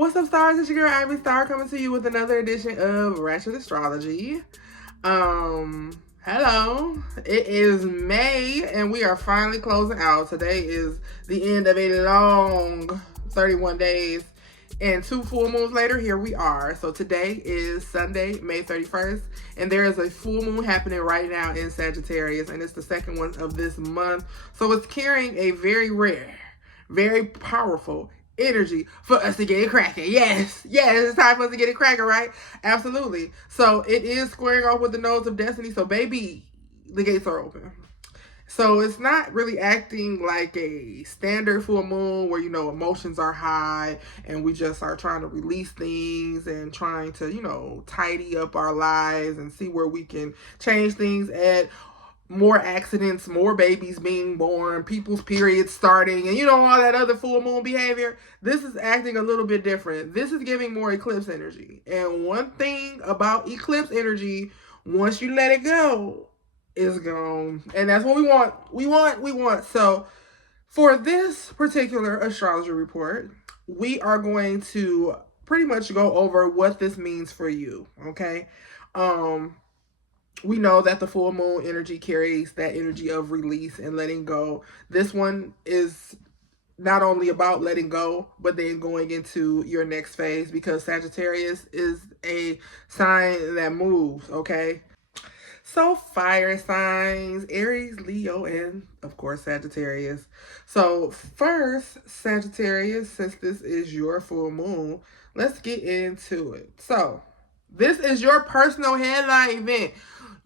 What's up, stars? It's your girl Ivy Star coming to you with another edition of Ratchet Astrology. Hello. It is May and we are finally closing out. Today is the end of a long 31 days. And 2 full moons later, here we are. So today is Sunday, May 31st, and there is a full moon happening right now in Sagittarius, and it's the second one of this month. So it's carrying a very rare, very powerful energy for us to get it cracking. Yes, it's time for us to get it cracking, right? Absolutely. So it is squaring off with the nodes of destiny. So baby, the gates are open. So it's not really acting like a standard full moon where, emotions are high and we just are trying to release things and trying to, tidy up our lives and see where we can change things at more accidents, more babies being born, people's periods starting, and all that other full moon behavior. This is acting a little bit different. This is giving more eclipse energy. And one thing about eclipse energy, once you let it go, is gone. And that's what we want. We want. So for this particular astrology report, we are going to pretty much go over what this means for you. Okay. We know that the full moon energy carries that energy of release and letting go. This one is not only about letting go, but then going into your next phase, because Sagittarius is a sign that moves, okay? So fire signs, Aries, Leo, and of course Sagittarius. So first, Sagittarius, since this is your full moon, let's get into it. So this is your personal headline event.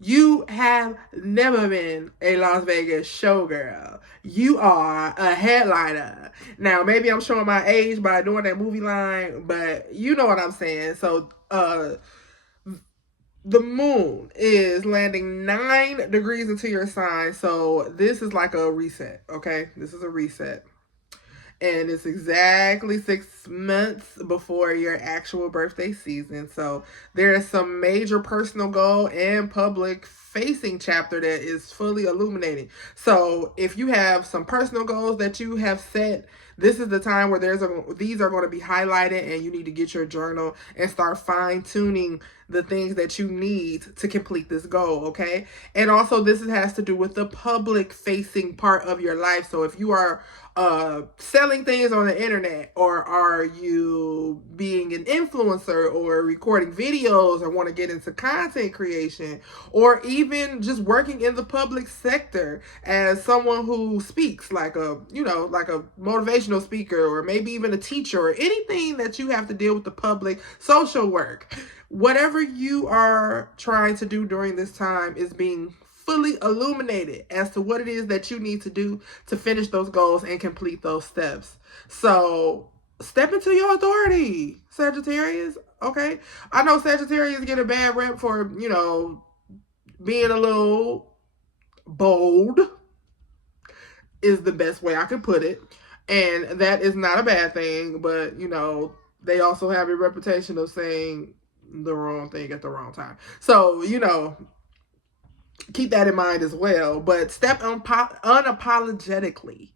You have never been a Las Vegas showgirl. You are a headliner. Now, maybe I'm showing my age by doing that movie line, but you know what I'm saying. So, the moon is landing 9 degrees into your sign. So this is like a reset, okay? This is a reset. And it's exactly 6 months before your actual birthday season. So there is some major personal goal and public facing chapter that is fully illuminating. So if you have some personal goals that you have set, this is the time where these are going to be highlighted, and you need to get your journal and start fine-tuning the things that you need to complete this goal, okay? And also this has to do with the public facing part of your life. So if you are selling things on the internet, or are you being an influencer, or recording videos, or want to get into content creation, or even just working in the public sector as someone who speaks, like a motivational speaker, or maybe even a teacher, or anything that you have to deal with the public, social work, whatever you are trying to do during this time is being fully illuminated as to what it is that you need to do to finish those goals and complete those steps. So step into your authority, Sagittarius. Okay. I know Sagittarius get a bad rep for, being a little bold, is the best way I could put it. And that is not a bad thing, but they also have a reputation of saying the wrong thing at the wrong time. So, keep that in mind as well. But step unapologetically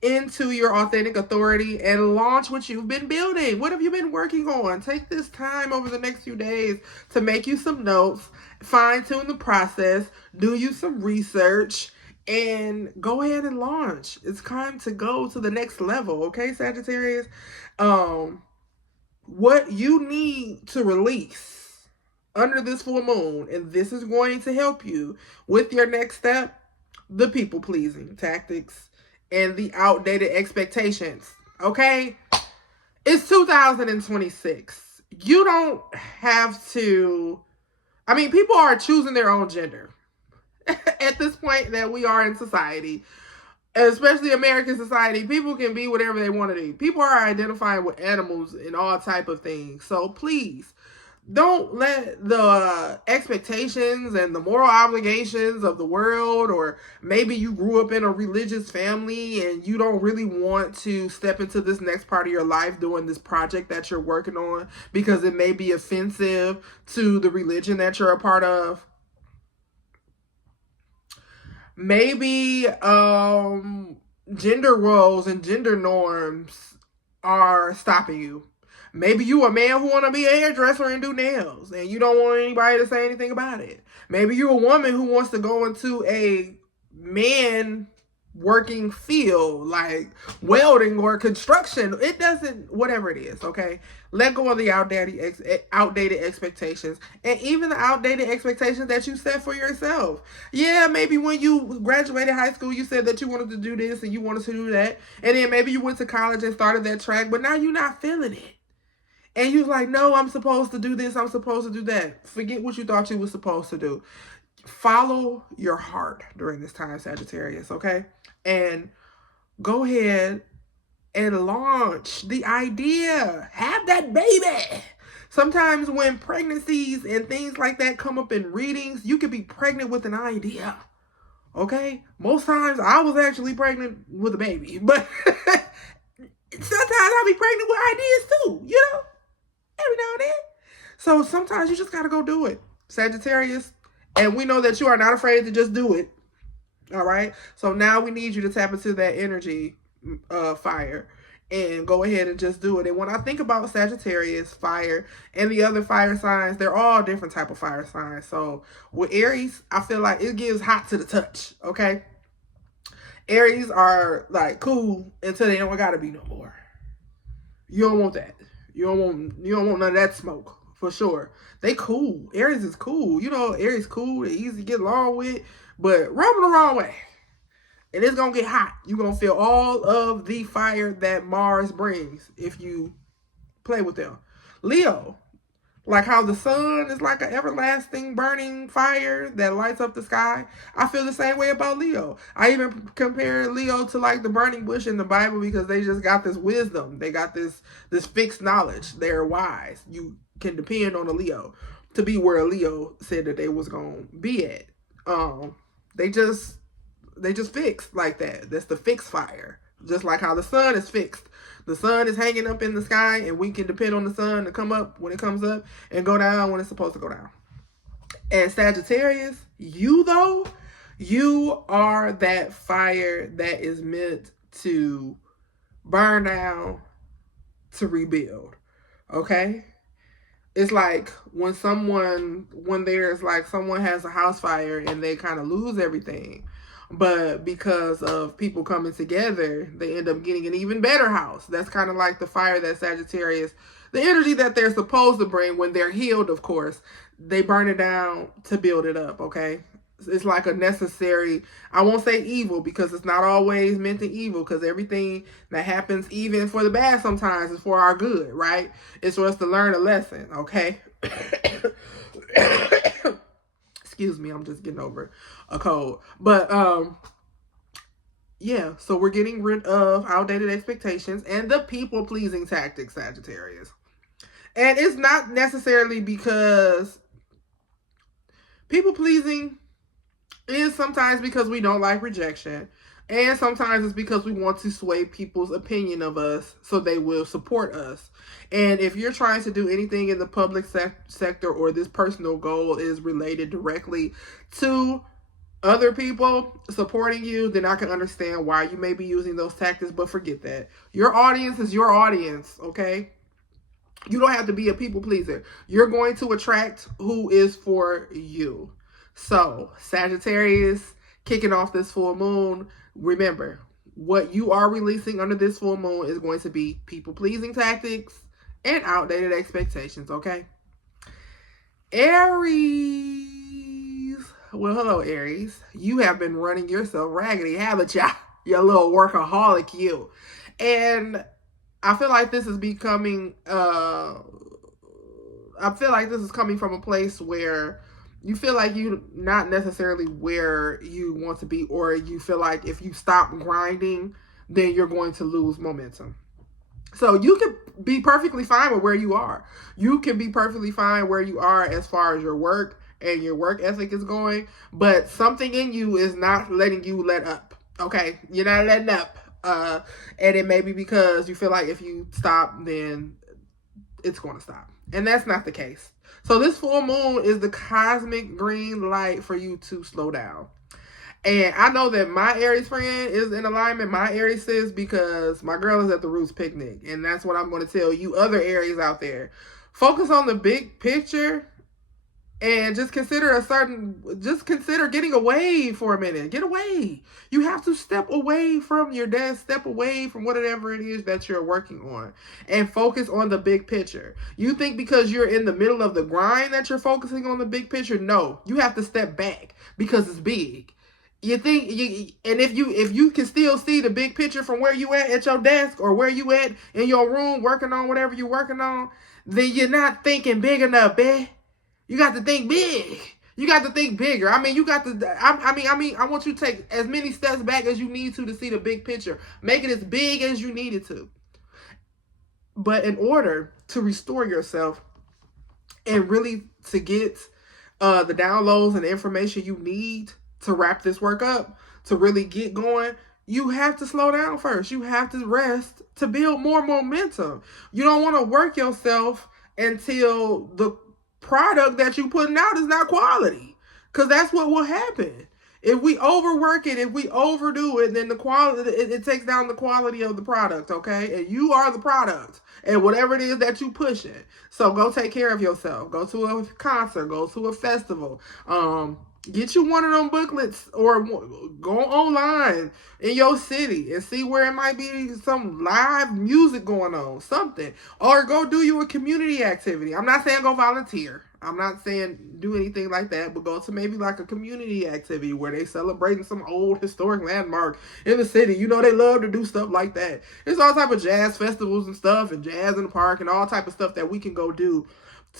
into your authentic authority and launch what you've been building. What have you been working on? Take this time over the next few days to make you some notes, fine-tune the process, do you some research, and go ahead and launch. It's time to go to the next level, okay, Sagittarius? What you need to release under this full moon, and this is going to help you with your next step, the people-pleasing tactics and the outdated expectations, okay? It's 2026. You don't have to... people are choosing their own gender at this point that we are in society, especially American society. People can be whatever they want to be. People are identifying with animals and all type of things. So please, don't let the expectations and the moral obligations of the world, or maybe you grew up in a religious family and you don't really want to step into this next part of your life doing this project that you're working on because it may be offensive to the religion that you're a part of. Maybe gender roles and gender norms are stopping you. Maybe you a man who want to be a hairdresser and do nails, and you don't want anybody to say anything about it. Maybe you're a woman who wants to go into a man working field like welding or construction. It doesn't, whatever it is, okay? Let go of the outdated expectations, and even the outdated expectations that you set for yourself. Yeah, maybe when you graduated high school, you said that you wanted to do this and you wanted to do that, and then maybe you went to college and started that track, but now you're not feeling it. And you're like, no, I'm supposed to do this, I'm supposed to do that. Forget what you thought you were supposed to do. Follow your heart during this time, Sagittarius, okay? And go ahead and launch the idea. Have that baby. Sometimes when pregnancies and things like that come up in readings, you could be pregnant with an idea. Okay? Most times I was actually pregnant with a baby, but sometimes I'll be pregnant with ideas too, you know? Every now and then. So sometimes you just gotta go do it, Sagittarius. And we know that you are not afraid to just do it. All right. So now we need you to tap into that energy fire and go ahead and just do it. And when I think about Sagittarius, fire, and the other fire signs, they're all different type of fire signs. So with Aries, I feel like it gives hot to the touch. Okay. Aries are like cool until they don't gotta be no more. You don't want that. You don't want none of that smoke. For sure. They cool. Aries is cool. You know, Aries cool. They easy to get along with. But rub them the wrong way. And it's going to get hot. You're going to feel all of the fire that Mars brings if you play with them. Leo. Like how the sun is like an everlasting burning fire that lights up the sky. I feel the same way about Leo. I even compare Leo to like the burning bush in the Bible because they just got this wisdom. They got this fixed knowledge. They're wise. You can depend on a Leo to be where a Leo said that they was going to be at. They just fixed like that. That's the fixed fire. Just like how the sun is fixed. The sun is hanging up in the sky, and we can depend on the sun to come up when it comes up and go down when it's supposed to go down. And Sagittarius, you though, you are that fire that is meant to burn down, to rebuild. Okay? It's like when someone has a house fire and they kind of lose everything. But because of people coming together, they end up getting an even better house. That's kind of like the fire that Sagittarius, the energy that they're supposed to bring when they're healed, of course. They burn it down to build it up, okay? It's like a necessary, I won't say evil because it's not always meant to evil because everything that happens, even for the bad sometimes, is for our good, right? It's for us to learn a lesson, okay? Excuse me, I'm just getting over a cold. But yeah, so we're getting rid of outdated expectations and the people-pleasing tactics, Sagittarius. And it's not necessarily because people-pleasing is sometimes because we don't like rejection. And sometimes it's because we want to sway people's opinion of us so they will support us. And if you're trying to do anything in the public sector or this personal goal is related directly to other people supporting you, then I can understand why you may be using those tactics, but forget that. Your audience is your audience, okay? You don't have to be a people pleaser. You're going to attract who is for you. So, Sagittarius, kicking off this full moon, remember, what you are releasing under this full moon is going to be people-pleasing tactics and outdated expectations, okay? Aries. Well, hello, Aries. You have been running yourself raggedy, haven't ya? You little workaholic, you. And I feel like this is becoming, I feel like this is coming from a place where you feel like you're not necessarily where you want to be, or you feel like if you stop grinding, then you're going to lose momentum. So you can be perfectly fine with where you are. You can be perfectly fine where you are as far as your work and your work ethic is going, but something in you is not letting you let up. Okay? You're not letting up. And it may be because you feel like if you stop, then it's going to stop. And that's not the case. So this full moon is the cosmic green light for you to slow down. And I know that my Aries friend is in alignment, my Aries sis, because my girl is at the Roots picnic. And that's what I'm going to tell you other Aries out there. Focus on the big picture and just consider getting away for a minute. Get away. You have to step away from your desk, step away from whatever it is that you're working on, and focus on the big picture. You think because you're in the middle of the grind that you're focusing on the big picture? No, you have to step back because it's big. You think and if you can still see the big picture from where you at your desk, or where you at in your room working on whatever you're working on, then you're not thinking big enough, eh? You got to think big. You got to think bigger. I mean, you got to. I want you to take as many steps back as you need to see the big picture. Make it as big as you need it to. But in order to restore yourself and really to get the downloads and the information you need to wrap this work up, to really get going, you have to slow down first. You have to rest to build more momentum. You don't want to work yourself until the product that you putting out is not quality, because that's what will happen if we overwork it. If we overdo it, then the quality, it takes down the quality of the product. Okay, and you are the product, and whatever it is that you pushing. So go take care of yourself. Go to a concert. Go to a festival. Get you one of them booklets, or go online in your city and see where it might be some live music going on, something. Or go do you a community activity. I'm not saying go volunteer. I'm not saying do anything like that, but go to maybe like a community activity where they celebrating some old historic landmark in the city. You know, they love to do stuff like that. There's all type of jazz festivals and stuff, and jazz in the park, and all type of stuff that we can go do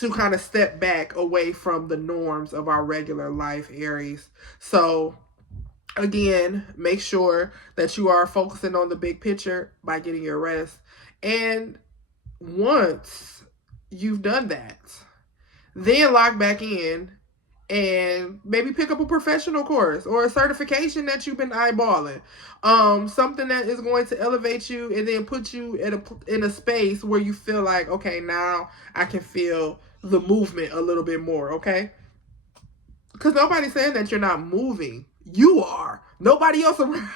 to kind of step back away from the norms of our regular life, Aries. So again, make sure that you are focusing on the big picture by getting your rest. And once you've done that, then lock back in and maybe pick up a professional course or a certification that you've been eyeballing. Something that is going to elevate you and then put you in a space where you feel like, okay, now I can feel the movement a little bit more, okay? Because nobody's saying that you're not moving. You are. Nobody else around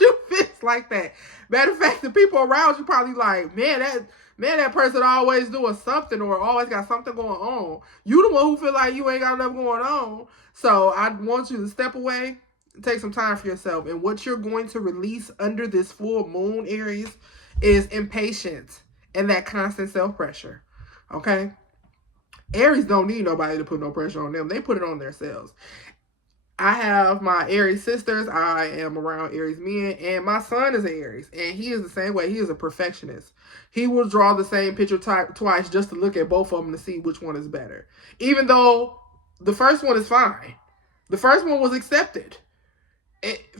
you fits like that. Matter of fact, the people around you probably like, man, that person always doing something or always got something going on. You the one who feel like you ain't got nothing going on. So I want you to step away and take some time for yourself. And what you're going to release under this full moon, Aries, is impatience and that constant self-pressure. Okay? Aries don't need nobody to put no pressure on them. They put it on themselves. I have my Aries sisters. I am around Aries men. And my son is an Aries. And he is the same way. He is a perfectionist. He will draw the same picture twice just to look at both of them to see which one is better. Even though the first one is fine. The first one was accepted.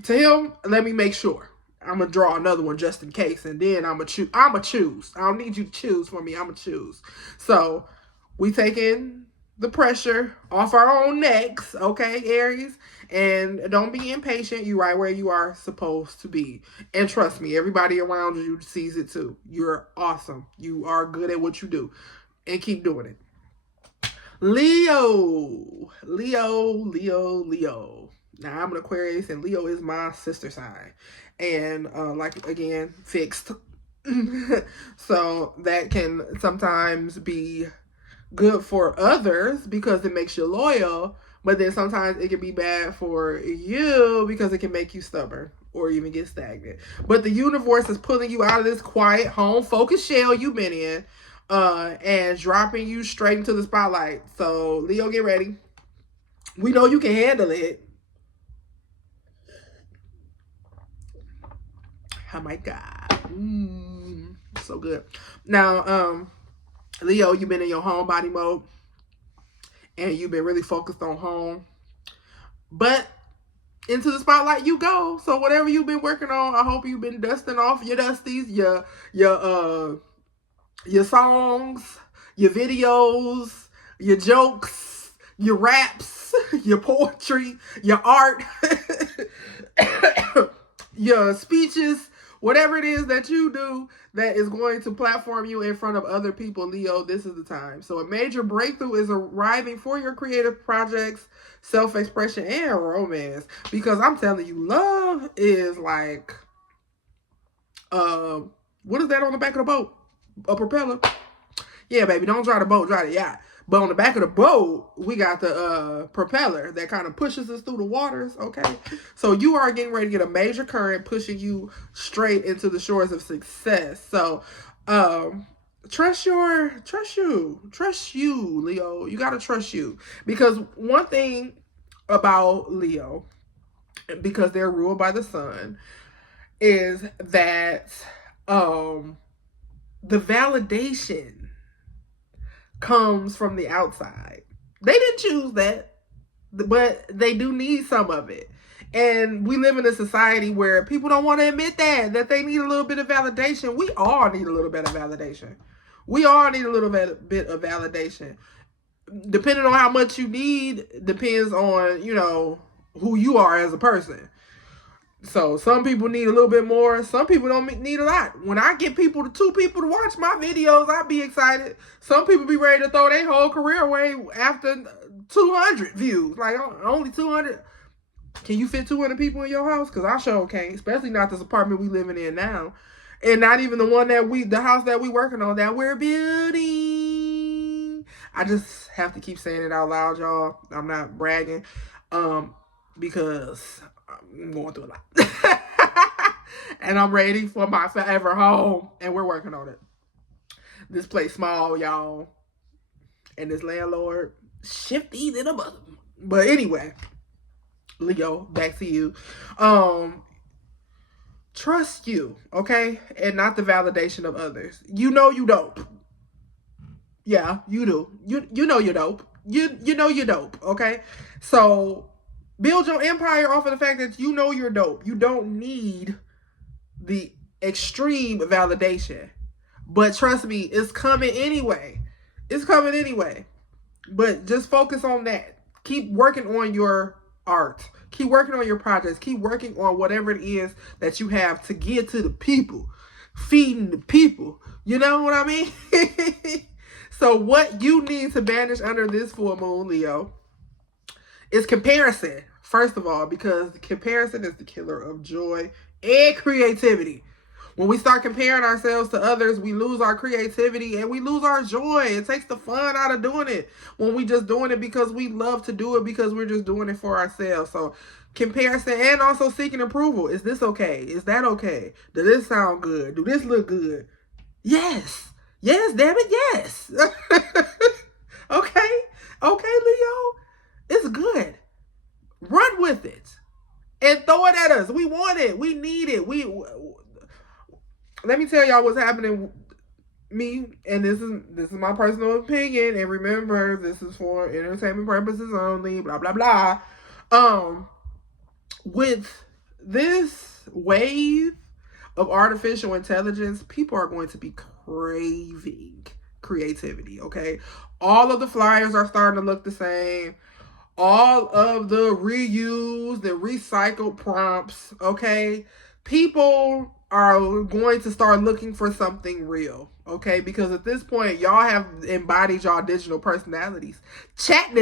To him, let me make sure. I'm going to draw another one just in case. And then I'm going to choose. I don't need you to choose for me. I'm going to choose. So we taking the pressure off our own necks, okay, Aries? And don't be impatient. You're right where you are supposed to be. And trust me, everybody around you sees it too. You're awesome. You are good at what you do. And keep doing it. Leo. Now, I'm an Aquarius, and Leo is my sister sign. And, again, fixed. So that can sometimes be good for others because it makes you loyal, but then sometimes it can be bad for you because it can make you stubborn or even get stagnant. But the universe is pulling you out of this quiet home focused shell you've been in and dropping you straight into the spotlight. So Leo, get ready. We know you can handle it. Oh my God. So good. Now, Leo, you've been in your homebody mode and you've been really focused on home. But into the spotlight you go. So whatever you've been working on, I hope you've been dusting off your dusties, your songs, your videos, your jokes, your raps, your poetry, your art, your speeches, Whatever it is that you do that is going to platform you in front of other people, Leo, this is the time. So a major breakthrough is arriving for your creative projects, self-expression, and romance. Because I'm telling you, love is like, what is that on the back of the boat? A propeller? Yeah, baby, don't drive the boat, drive the yacht. But on the back of the boat, we got the propeller that kind of pushes us through the waters, okay? So you are getting ready to get a major current pushing you straight into the shores of success. So trust you, Leo. You got to trust you. Because one thing about Leo, because they're ruled by the sun, is that the validation comes from the outside. They didn't choose that, but they do need some of it. And we live in a society where people don't want to admit that they need a little bit of validation. We all need a little bit of validation. We all need a little bit of validation. Depending on how much you need, depends on, who you are as a person. So some people need a little bit more. Some people don't need a lot. When I get two people to watch my videos, I'll be excited. Some people be ready to throw their whole career away after 200 views. Like, only 200. Can you fit 200 people in your house? Because I sure can't. Especially not this apartment we living in now. And not even the house that we working on, that we're building. I just have to keep saying it out loud, y'all. I'm not bragging. Because I'm going through a lot. And I'm ready for my forever home. And we're working on it. This place small, y'all. And this landlord, shifty than a mother. But anyway, Leo, back to you. Trust you, okay? And not the validation of others. You know you dope. Yeah, you do. You know you're dope. You know you're dope, okay? So build your empire off of the fact that you know you're dope. You don't need the extreme validation. But trust me, it's coming anyway. It's coming anyway. But just focus on that. Keep working on your art. Keep working on your projects. Keep working on whatever it is that you have to give to the people. Feeding the people. You know what I mean? So what you need to banish under this full moon, Leo, is comparison. First of all, because comparison is the killer of joy and creativity. When we start comparing ourselves to others, we lose our creativity and we lose our joy. It takes the fun out of doing it when we just doing it because we love to do it, because we're just doing it for ourselves. So comparison and also seeking approval. Is this okay? Is that okay? Does this sound good? Do this look good? Yes. Yes, damn it, yes. Okay, Leo. It's good. Run with it. And throw it at us. We want it. We need it. Let me tell y'all what's happening. Me, and this is my personal opinion, and remember, this is for entertainment purposes only, blah blah blah. With this wave of artificial intelligence, people are going to be craving creativity, okay? All of the flyers are starting to look the same. All of the reused and recycled prompts, okay? People are going to start looking for something real, okay? Because at this point, y'all have embodied y'all digital personalities. Chat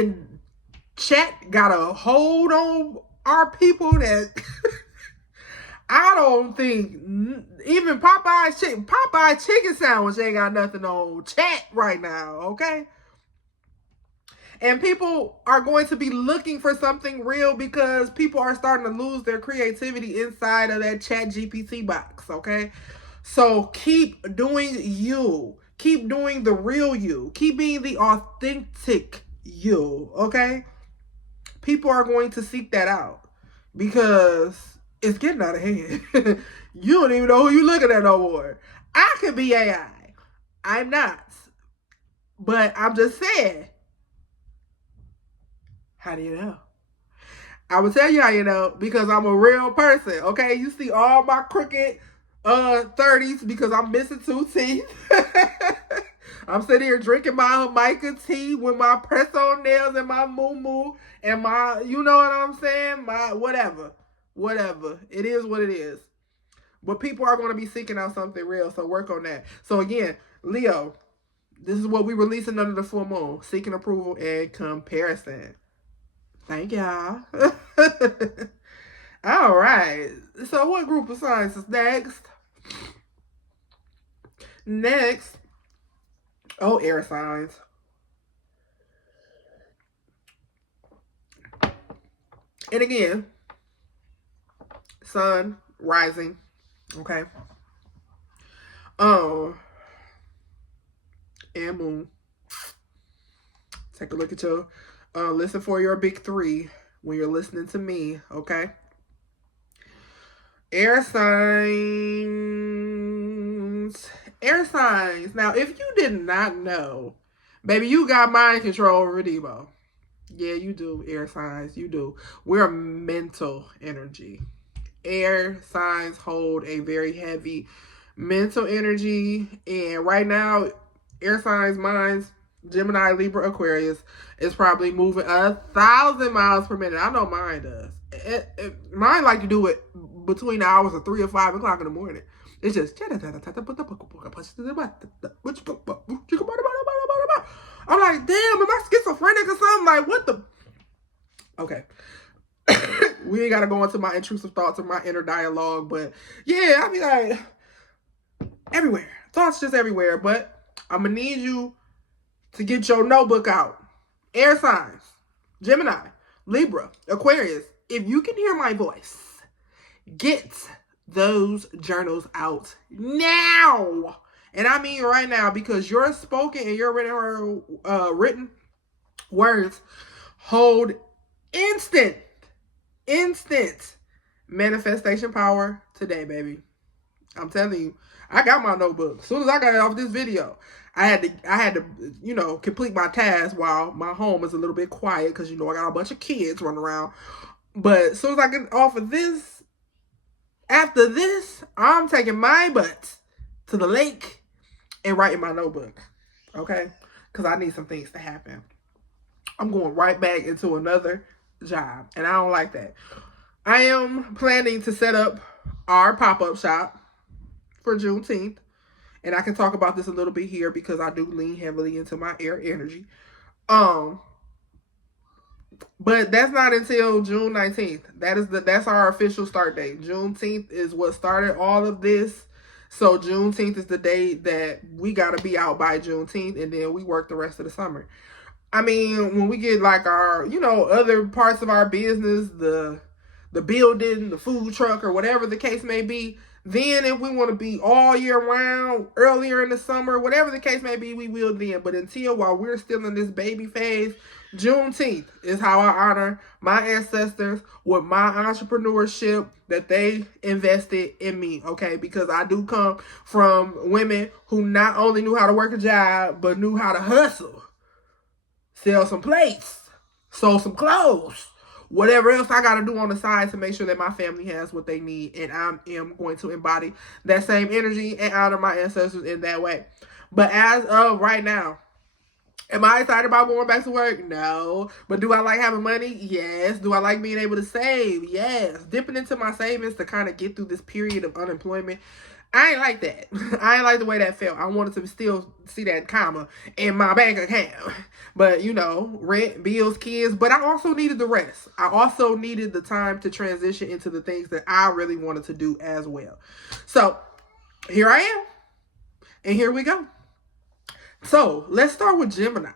got a hold on our people that I don't think even Popeye's chicken sandwich ain't got nothing on chat right now, okay? And people are going to be looking for something real because people are starting to lose their creativity inside of that chat GPT box, okay? So keep doing you. Keep doing the real you. Keep being the authentic you, okay? People are going to seek that out because it's getting out of hand. You don't even know who you're looking at no more. I could be AI. I'm not. But I'm just saying. How do you know? I will tell you how you know, because I'm a real person, okay? You see all my crooked 30s because I'm missing 2 teeth. I'm sitting here drinking my Jamaica tea with my press-on nails and my moo-moo and my, you know what I'm saying? My whatever. It is what it is. But people are going to be seeking out something real, so work on that. So again, Leo, this is what we releasing under the full moon: seeking approval and comparison. Thank y'all. All right. So what group of signs is next? Next, oh, air signs. And again, sun, rising, okay? And moon. Take a look at your, listen for your big three when you're listening to me, okay? Air signs. Air signs. Now, if you did not know, baby, you got mind control over Debo. Yeah, you do, air signs. You do. We're mental energy. Air signs hold a very heavy mental energy. And right now, air signs, minds, Gemini, Libra, Aquarius is probably moving 1,000 miles per minute. I know mine does. Mine like to do it between the hours of 3 or 5 o'clock in the morning. It's just I'm like, damn, am I schizophrenic or something? Like, what the? Okay. We ain't gotta go into my intrusive thoughts or my inner dialogue, but yeah, I mean, like, everywhere. Thoughts just everywhere. But I'm gonna need you to get your notebook out. Air signs, Gemini, Libra, Aquarius. If you can hear my voice, get those journals out now. And I mean right now, because your spoken and your written words hold instant manifestation power today, baby. I'm telling you, I got my notebook. As soon as I got it off this video, I had to, you know, complete my task while my home is a little bit quiet because, you know, I got a bunch of kids running around. But as soon as I get off of this, after this, I'm taking my butt to the lake and writing my notebook, okay? Because I need some things to happen. I'm going right back into another job, and I don't like that. I am planning to set up our pop-up shop for Juneteenth, and I can talk about this a little bit here because I do lean heavily into my air energy. But that's not until June 19th. That's our official start date. Juneteenth is what started all of this. So Juneteenth is the day that we got to be out by Juneteenth, and then we work the rest of the summer. I mean, when we get like our, you know, other parts of our business, the building, the food truck, or whatever the case may be, then if we want to be all year round, earlier in the summer, whatever the case may be, we will then. But until, while we're still in this baby phase, Juneteenth is how I honor my ancestors with my entrepreneurship that they invested in me, okay? Because I do come from women who not only knew how to work a job, but knew how to hustle, sell some plates, sew some clothes, whatever else I got to do on the side to make sure that my family has what they need. And I am going to embody that same energy and honor my ancestors in that way. But as of right now, am I excited about going back to work? No. But do I like having money? Yes. Do I like being able to save? Yes. Dipping into my savings to kind of get through this period of unemployment. I ain't like that. I ain't like the way that felt. I wanted to still see that comma in my bank account. But, you know, rent, bills, kids. But I also needed the rest. I also needed the time to transition into the things that I really wanted to do as well. So, here I am. And here we go. So, let's start with Gemini.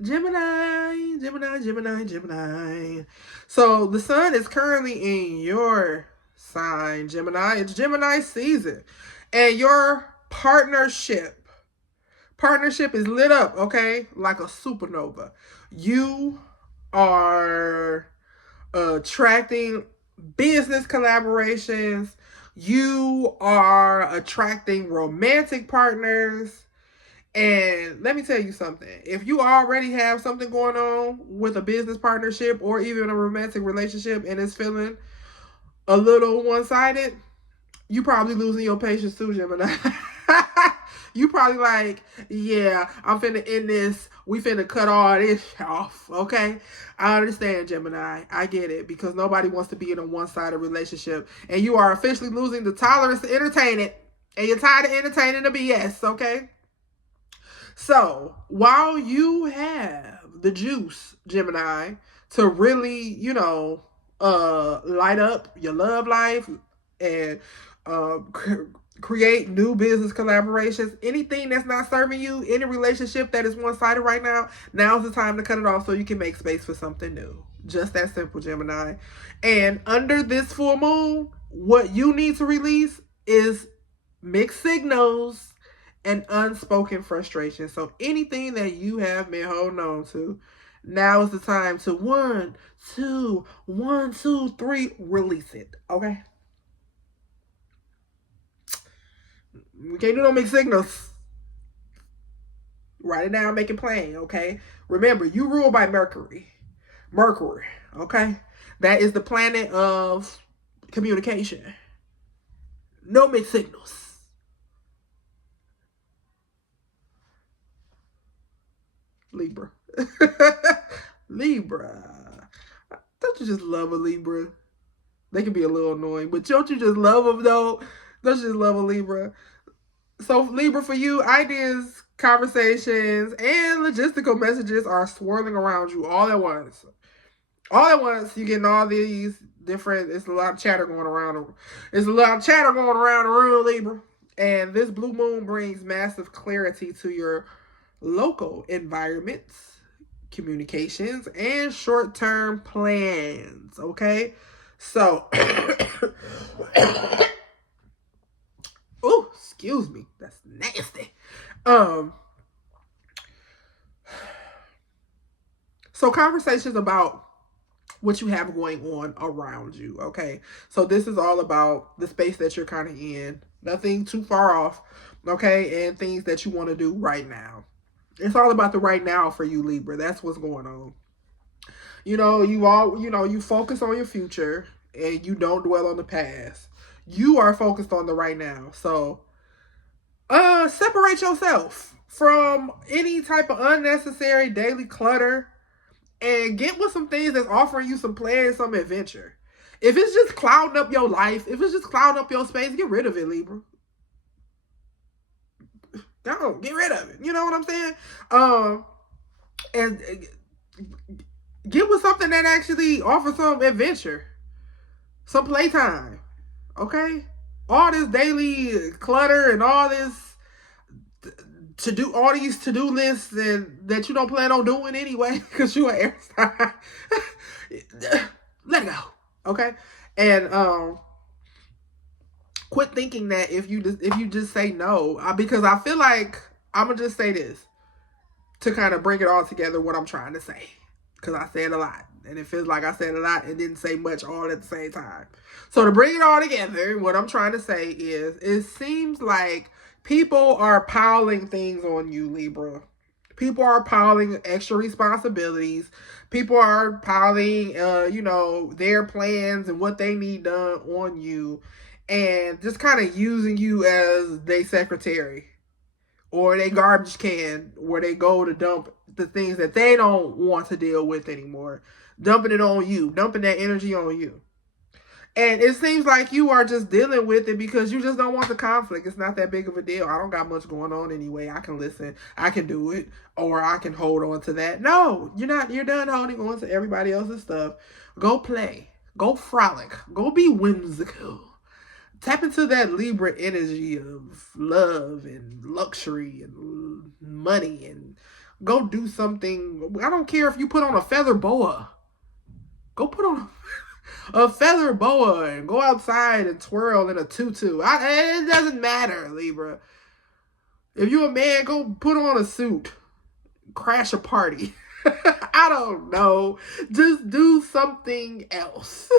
Gemini. So, the sun is currently in your sign, Gemini. It's Gemini season. And your partnership is lit up, okay? Like a supernova. You are attracting business collaborations. You are attracting romantic partners. And let me tell you something. If you already have something going on with a business partnership or even a romantic relationship and it's feeling a little one-sided, you probably losing your patience too, Gemini. You probably like, yeah, I'm finna end this. We finna cut all this off, okay? I understand, Gemini. I get it, because nobody wants to be in a one-sided relationship. And you are officially losing the tolerance to entertain it. And you're tired of entertaining the BS, okay? So, while you have the juice, Gemini, to really, light up your love life and create new business collaborations, anything that's not serving you, any relationship that is one-sided right now, now's the time to cut it off so you can make space for something new. Just that simple, Gemini. And under this full moon, what you need to release is mixed signals and unspoken frustration. So anything that you have been holding on to, now is the time to 1, 2, 1, 2, 3, release it. Okay? We can't do no mixed signals. Write it down, make it plain, okay? Remember, you rule by Mercury. Mercury, okay? That is the planet of communication. No mixed signals. Libra. Libra. Don't you just love a Libra? They can be a little annoying, but don't you just love them though? Don't you just love a Libra? So Libra, for you, ideas, conversations, and logistical messages are swirling around you all at once. All at once, you're getting all these different, it's a lot of chatter going around. There's a lot of chatter going around the room, Libra. And this blue moon brings massive clarity to your local environments, communications, and short-term plans, okay? So, oh, excuse me, that's nasty. So conversations about what you have going on around you, okay? So this is all about the space that you're kind of in, nothing too far off, okay? And things that you want to do right now. It's all about the right now for you, Libra. That's what's going on. You focus on your future and you don't dwell on the past. You are focused on the right now. So, separate yourself from any type of unnecessary daily clutter and get with some things that's offering you some play and some adventure. If it's just clouding up your life, if it's just clouding up your space, get rid of it, Libra. Don't get rid of it. You know what I'm saying? And get with something that actually offers some adventure, some playtime. Okay? All this daily clutter and all this all these to-do lists and that you don't plan on doing anyway because you are air sign. Let it go. Okay? And quit thinking that if you just say no, because I feel like I'm gonna just say this to kind of bring it all together, what I'm trying to say, because I said a lot and it feels like I said a lot and didn't say much all at the same time. So to bring it all together, what I'm trying to say is, it seems like people are piling things on you, Libra. People are piling extra responsibilities. People are piling, their plans and what they need done on you, and just kind of using you as their secretary or their garbage can where they go to dump the things that they don't want to deal with anymore. Dumping it on you, dumping that energy on you. And it seems like you are just dealing with it because you just don't want the conflict. It's not that big of a deal. I don't got much going on anyway. I can listen. I can do it. Or I can hold on to that. No, you're not. You're done holding on to everybody else's stuff. Go play. Go frolic. Go be whimsical. Tap into that Libra energy of love and luxury and money and go do something. I don't care if you put on a feather boa. Go put on a feather boa and go outside and twirl in a tutu. It doesn't matter, Libra. If you're a man, go put on a suit. Crash a party. I don't know. Just do something else.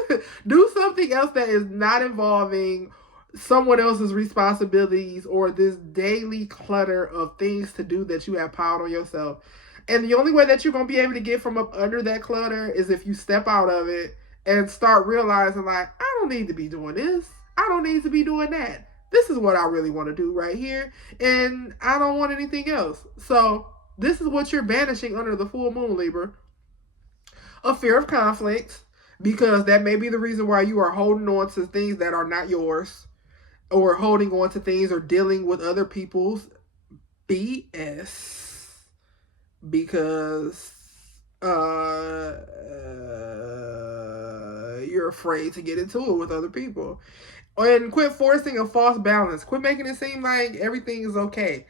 Do something else that is not involving someone else's responsibilities or this daily clutter of things to do that you have piled on yourself. And the only way that you're going to be able to get from up under that clutter is if you step out of it and start realizing, like, I don't need to be doing this. I don't need to be doing that. this is what I really want to do right here, and I don't want anything else. So this is what you're banishing under the full moon, Libra. A fear of conflict, because that may be the reason why you are holding on to things that are not yours, or holding on to things or dealing with other people's BS, because you're afraid to get into it with other people. And quit forcing a false balance. Quit making it seem like everything is okay.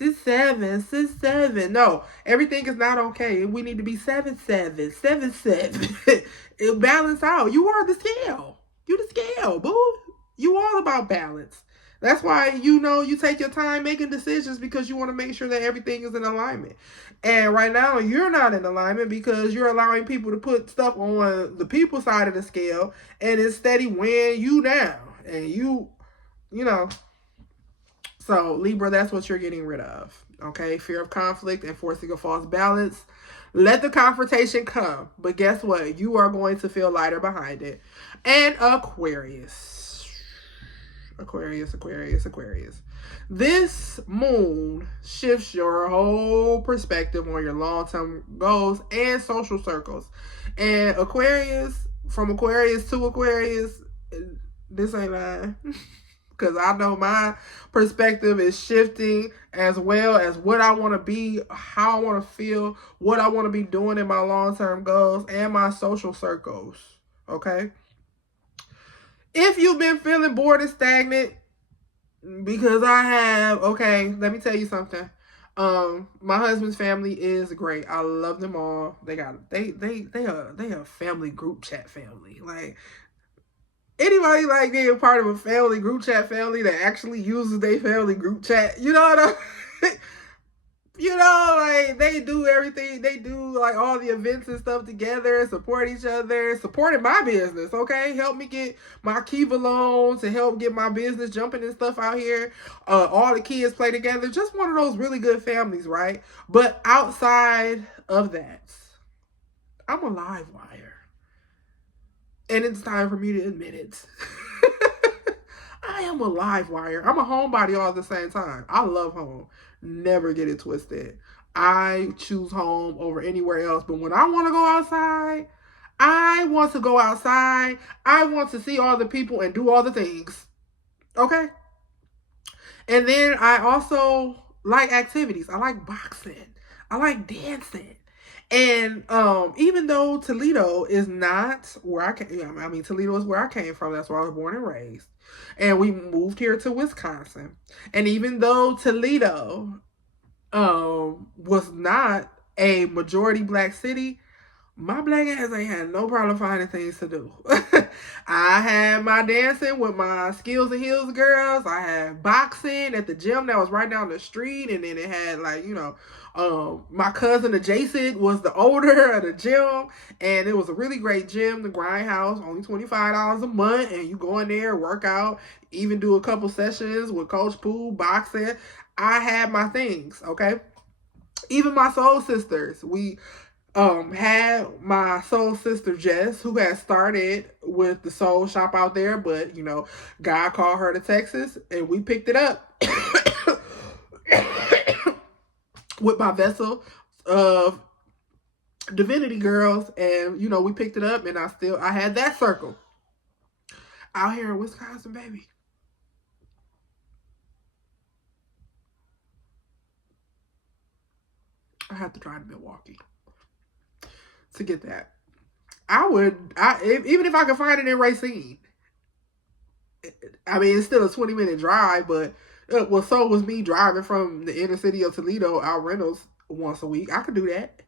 6-7, 6-7. No, everything is not okay. We need to be 7-7, 7-7. It balance out. You are the scale. You the scale, boo. You all about balance. That's why, you take your time making decisions, because you want to make sure that everything is in alignment. And right now, you're not in alignment because you're allowing people to put stuff on the people side of the scale, and it's steady weighing you down. And you know. So, Libra, that's what you're getting rid of. Okay? Fear of conflict and forcing a false balance. Let the confrontation come. But guess what? You are going to feel lighter behind it. And Aquarius. Aquarius. This moon shifts your whole perspective on your long-term goals and social circles. And Aquarius, from Aquarius to Aquarius, this ain't lying. Because I know my perspective is shifting, as well as what I want to be, how I want to feel, what I want to be doing in my long-term goals and my social circles. Okay? If you've been feeling bored and stagnant, because I have, okay, let me tell you something. My husband's family is great. I love them all. They are family group chat family. Like, anybody like being part of a family group chat family that actually uses their family group chat, you know what I mean? Like, they do everything. They do, like, all the events and stuff together, support each other, supporting my business, okay? Help me get my Kiva loans and help get my business jumping and stuff out here. All the kids play together. Just one of those really good families, right? But outside of that, I'm a live wire. And it's time for me to admit it. I am a live wire. I'm a homebody all at the same time. I love home. Never get it twisted. I choose home over anywhere else. But when I want to go outside, I want to go outside. I want to see all the people and do all the things. Okay? And then I also like activities. I like boxing. I like dancing. And even though Toledo is not where I came, I mean, Toledo is where I came from. That's where I was born and raised. And we moved here to Wisconsin. And even though Toledo was not a majority black city, my black ass ain't had no problem finding things to do. I had my dancing with my Skills and Heels girls. I had boxing at the gym that was right down the street. And then it had, like, my cousin adjacent was the owner of the gym. And it was a really great gym, the Grindhouse, only $25 a month. And you go in there, work out, even do a couple sessions with Coach Pooh, boxing. I had my things, okay? Even my soul sisters, we had my soul sister Jess, who had started with the soul shop out there, but God called her to Texas, and we picked it up with my vessel of divinity girls, and we picked it up, and I had that circle out here in Wisconsin, baby. I have to drive to Milwaukee to get that. Even if I could find it in Racine. I mean, it's still a 20-minute drive, but so was me driving from the inner city of Toledo out Reynolds once a week. I could do that.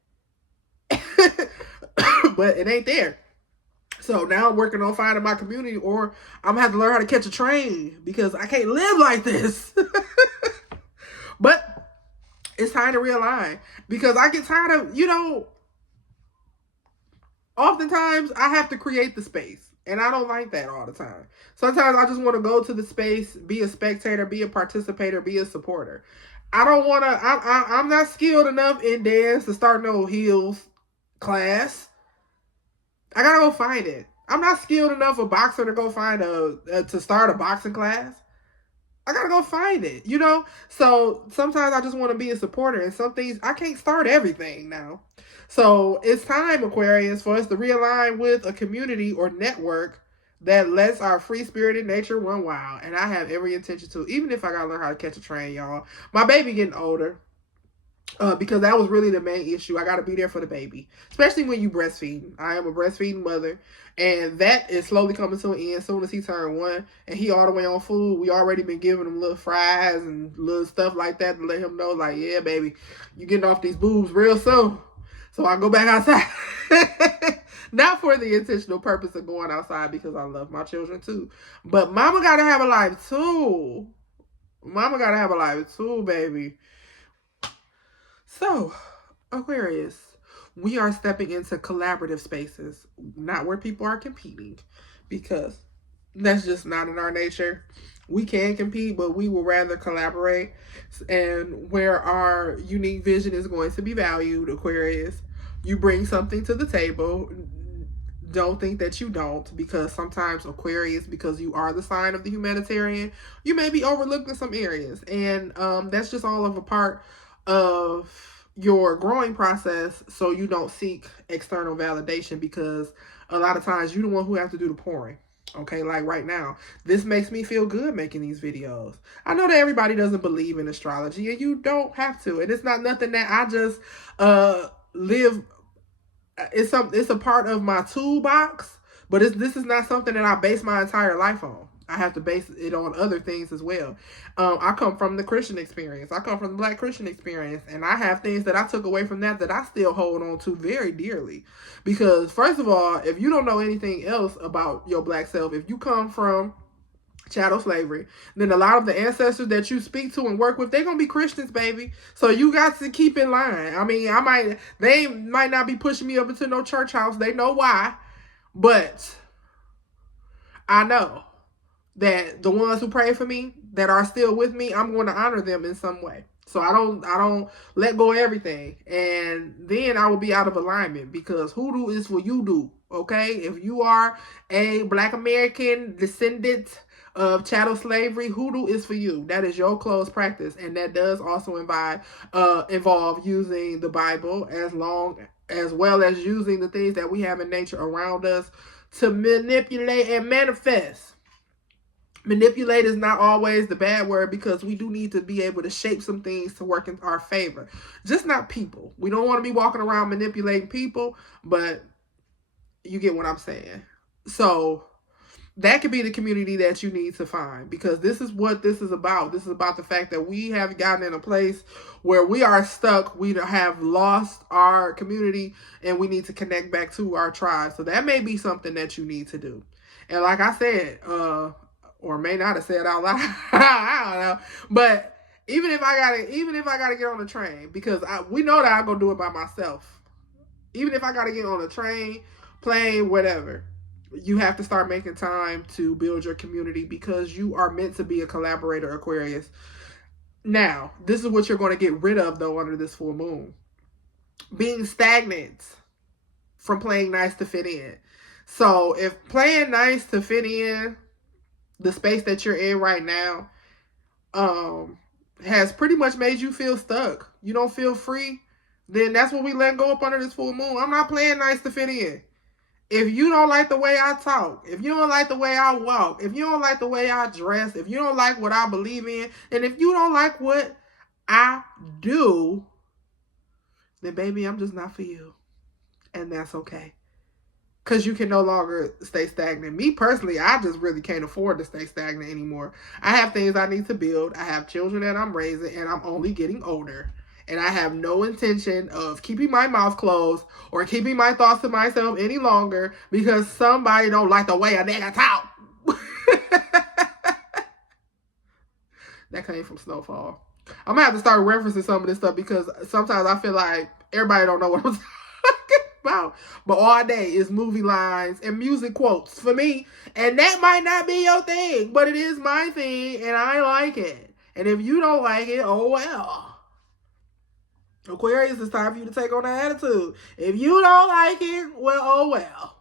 But it ain't there. So now I'm working on finding my community, or I'm gonna have to learn how to catch a train, because I can't live like this. But it's time to realign, because I get tired of, oftentimes I have to create the space, and I don't like that all the time. Sometimes I just want to go to the space, be a spectator, be a participator, be a supporter. I don't want to, I'm not skilled enough in dance to start no heels class. I gotta go find it. I'm not skilled enough a boxer to go find to start a boxing class. I gotta go find it, you know? So sometimes I just want to be a supporter, and some things I can't start everything now. So it's time, Aquarius, for us to realign with a community or network that lets our free spirited nature run wild. And I have every intention to, even if I gotta learn how to catch a train, y'all. My baby getting older. Because that was really the main issue. I got to be there for the baby, especially when you breastfeeding. I am a breastfeeding mother, and that is slowly coming to an end. As soon as he turned 1, and he all the way on food, we already been giving him little fries and little stuff like that to let him know, like, yeah, baby, you getting off these boobs real soon. So I go back outside. Not for the intentional purpose of going outside, because I love my children too. But mama got to have a life too. Mama got to have a life too, baby. So, Aquarius, we are stepping into collaborative spaces, not where people are competing, because that's just not in our nature. We can compete, but we will rather collaborate, and where our unique vision is going to be valued. Aquarius, you bring something to the table. Don't think that you don't, because sometimes, Aquarius, because you are the sign of the humanitarian, you may be overlooked in some areas, and that's just all of a part of your growing process, so you don't seek external validation, because a lot of times you're the one who have to do the pouring. Okay, like right now, this makes me feel good making these videos. I know that everybody doesn't believe in astrology, and you don't have to, and it's not nothing that I just live. It's a part of my toolbox, but this is not something that I base my entire life on. I have to base it on other things as well. I come from the Christian experience. I come from the Black Christian experience, and I have things that I took away from that I still hold on to very dearly. Because first of all, if you don't know anything else about your Black self, if you come from chattel slavery, then a lot of the ancestors that you speak to and work with, they're gonna be Christians, baby. So you got to keep in line. I mean, they might not be pushing me up into no church house. They know why, but I know that the ones who pray for me, that are still with me, I'm going to honor them in some way. So I don't let go of everything, and then I will be out of alignment, because hoodoo is for you do. Okay, if you are a Black American descendant of chattel slavery, hoodoo is for you. That is your close practice, and that does also involve using the Bible, as well as using the things that we have in nature around us to manipulate and manifest. Manipulate is not always the bad word, because we do need to be able to shape some things to work in our favor. Just not people. We don't want to be walking around manipulating people, but you get what I'm saying. So that could be the community that you need to find, because this is what this is about. This is about the fact that we have gotten in a place where we are stuck. We have lost our community, and we need to connect back to our tribe. So that may be something that you need to do. And like I said, or may not have said out loud, I don't know. But even if I gotta get on the train, because we know that I'm gonna do it by myself. Even if I gotta get on a train, plane, whatever, you have to start making time to build your community, because you are meant to be a collaborator, Aquarius. Now, this is what you're going to get rid of, though, under this full moon. Being stagnant from playing nice to fit in. So if playing nice to fit in the space that you're in right now has pretty much made you feel stuck, you don't feel free, then that's what we let go up under this full moon. I'm not playing nice to fit in. If you don't like the way I talk, if you don't like the way I walk, if you don't like the way I dress, if you don't like what I believe in, and if you don't like what I do, then baby, I'm just not for you. And that's okay. Because you can no longer stay stagnant. Me personally, I just really can't afford to stay stagnant anymore. I have things I need to build. I have children that I'm raising, and I'm only getting older. And I have no intention of keeping my mouth closed or keeping my thoughts to myself any longer, because somebody don't like the way a nigga talk. That came from Snowfall. I'm going to have to start referencing some of this stuff, because sometimes I feel like everybody don't know what I'm talking about. But all day is movie lines and music quotes for me. And that might not be your thing, but it is my thing, and I like it. And if you don't like it, oh well. Aquarius, it's time for you to take on that attitude. If you don't like it, well, oh well.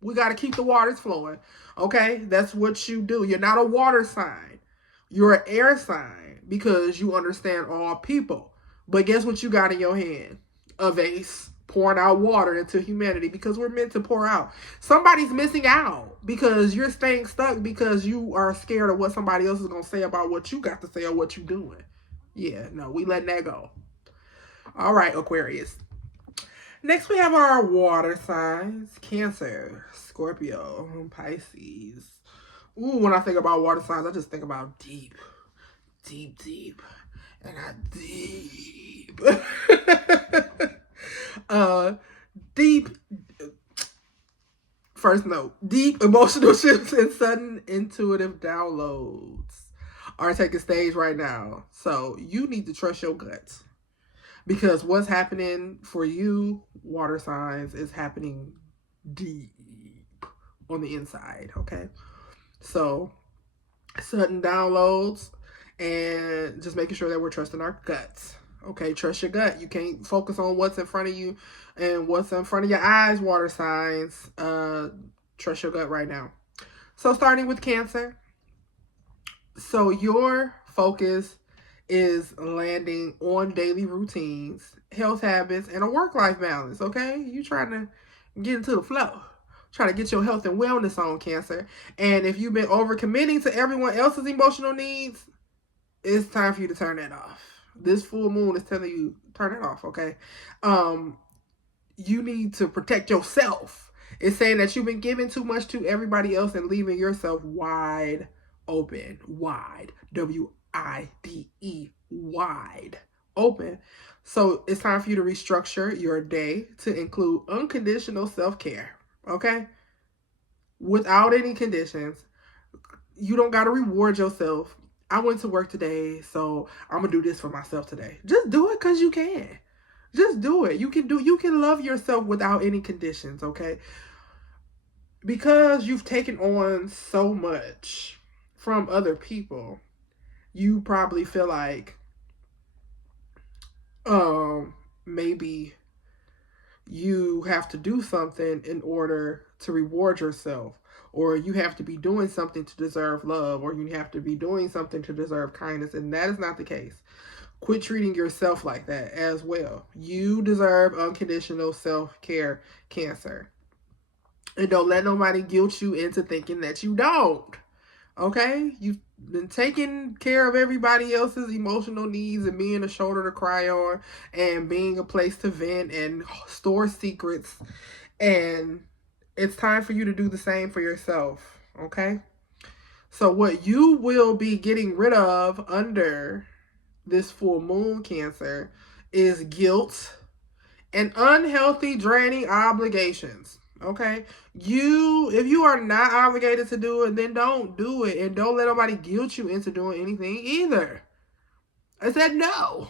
We got to keep the waters flowing. Okay? That's what you do. You're not a water sign. You're an air sign because you understand all people. But guess what you got in your hand? A vase pouring out water into humanity because we're meant to pour out. Somebody's missing out because you're staying stuck because you are scared of what somebody else is going to say about what you got to say or what you're doing. Yeah, no, we letting that go. All right, Aquarius. Next, we have our water signs: Cancer, Scorpio, Pisces. Ooh, when I think about water signs, I just think about deep, deep, deep, and I deep. uh, deep. First note: deep emotional shifts and sudden intuitive downloads are taking stage right now. So you need to trust your guts. Because what's happening for you, water signs, is happening deep on the inside, okay? So, sudden downloads and just making sure that we're trusting our guts, okay? Trust your gut. You can't focus on what's in front of you and what's in front of your eyes, water signs. Trust your gut right now. So, starting with Cancer. So, your focus is landing on daily routines, health habits, and a work-life balance, okay? You trying to get into the flow. Trying to get your health and wellness on, Cancer. And if you've been overcommitting to everyone else's emotional needs, it's time for you to turn that off. This full moon is telling you, turn it off, okay? You need to protect yourself. It's saying that you've been giving too much to everybody else and leaving yourself wide open. Wide. WIDE, wide open. So it's time for you to restructure your day to include unconditional self-care, okay? Without any conditions. You don't got to reward yourself. I went to work today, so I'm going to do this for myself today. Just do it because you can. Just do it. You can love yourself without any conditions, okay? Because you've taken on so much from other people, you probably feel like maybe you have to do something in order to reward yourself, or you have to be doing something to deserve love, or you have to be doing something to deserve kindness, and that is not the case. Quit treating yourself like that as well. You deserve unconditional self-care, Cancer. And don't let nobody guilt you into thinking that you don't. Okay? You've been taking care of everybody else's emotional needs and being a shoulder to cry on and being a place to vent and store secrets. And it's time for you to do the same for yourself. Okay? So what you will be getting rid of under this full moon, Cancer, is guilt and unhealthy, draining obligations. Okay, if you are not obligated to do it, then don't do it, and don't let nobody guilt you into doing anything either. I said no.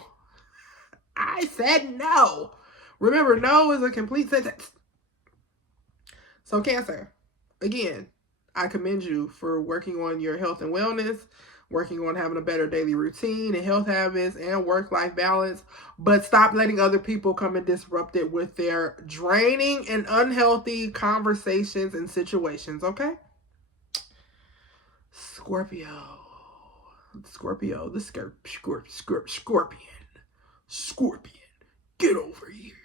I said no. Remember, no is a complete sentence. So, Cancer, again, I commend you for working on your health and wellness, working on having a better daily routine and health habits and work-life balance, but stop letting other people come and disrupt it with their draining and unhealthy conversations and situations, okay? Scorpio, the Scorpion, get over here.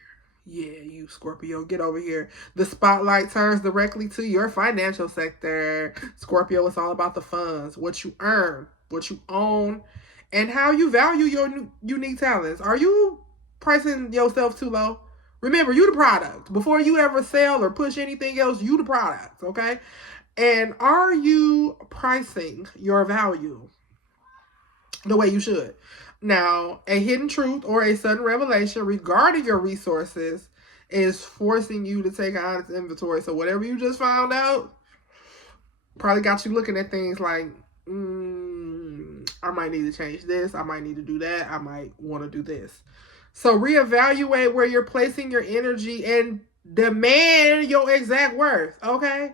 Yeah, you Scorpio, get over here. The spotlight turns directly to your financial sector. Scorpio, it's all about the funds, what you earn, what you own, and how you value your unique talents. Are you pricing yourself too low? Remember, you the product. Before you ever sell or push anything else, you the product, okay? And are you pricing your value the way you should? Now, a hidden truth or a sudden revelation regarding your resources is forcing you to take an honest inventory. So whatever you just found out probably got you looking at things like, I might need to change this. I might need to do that. I might want to do this. So reevaluate where you're placing your energy and demand your exact worth, okay?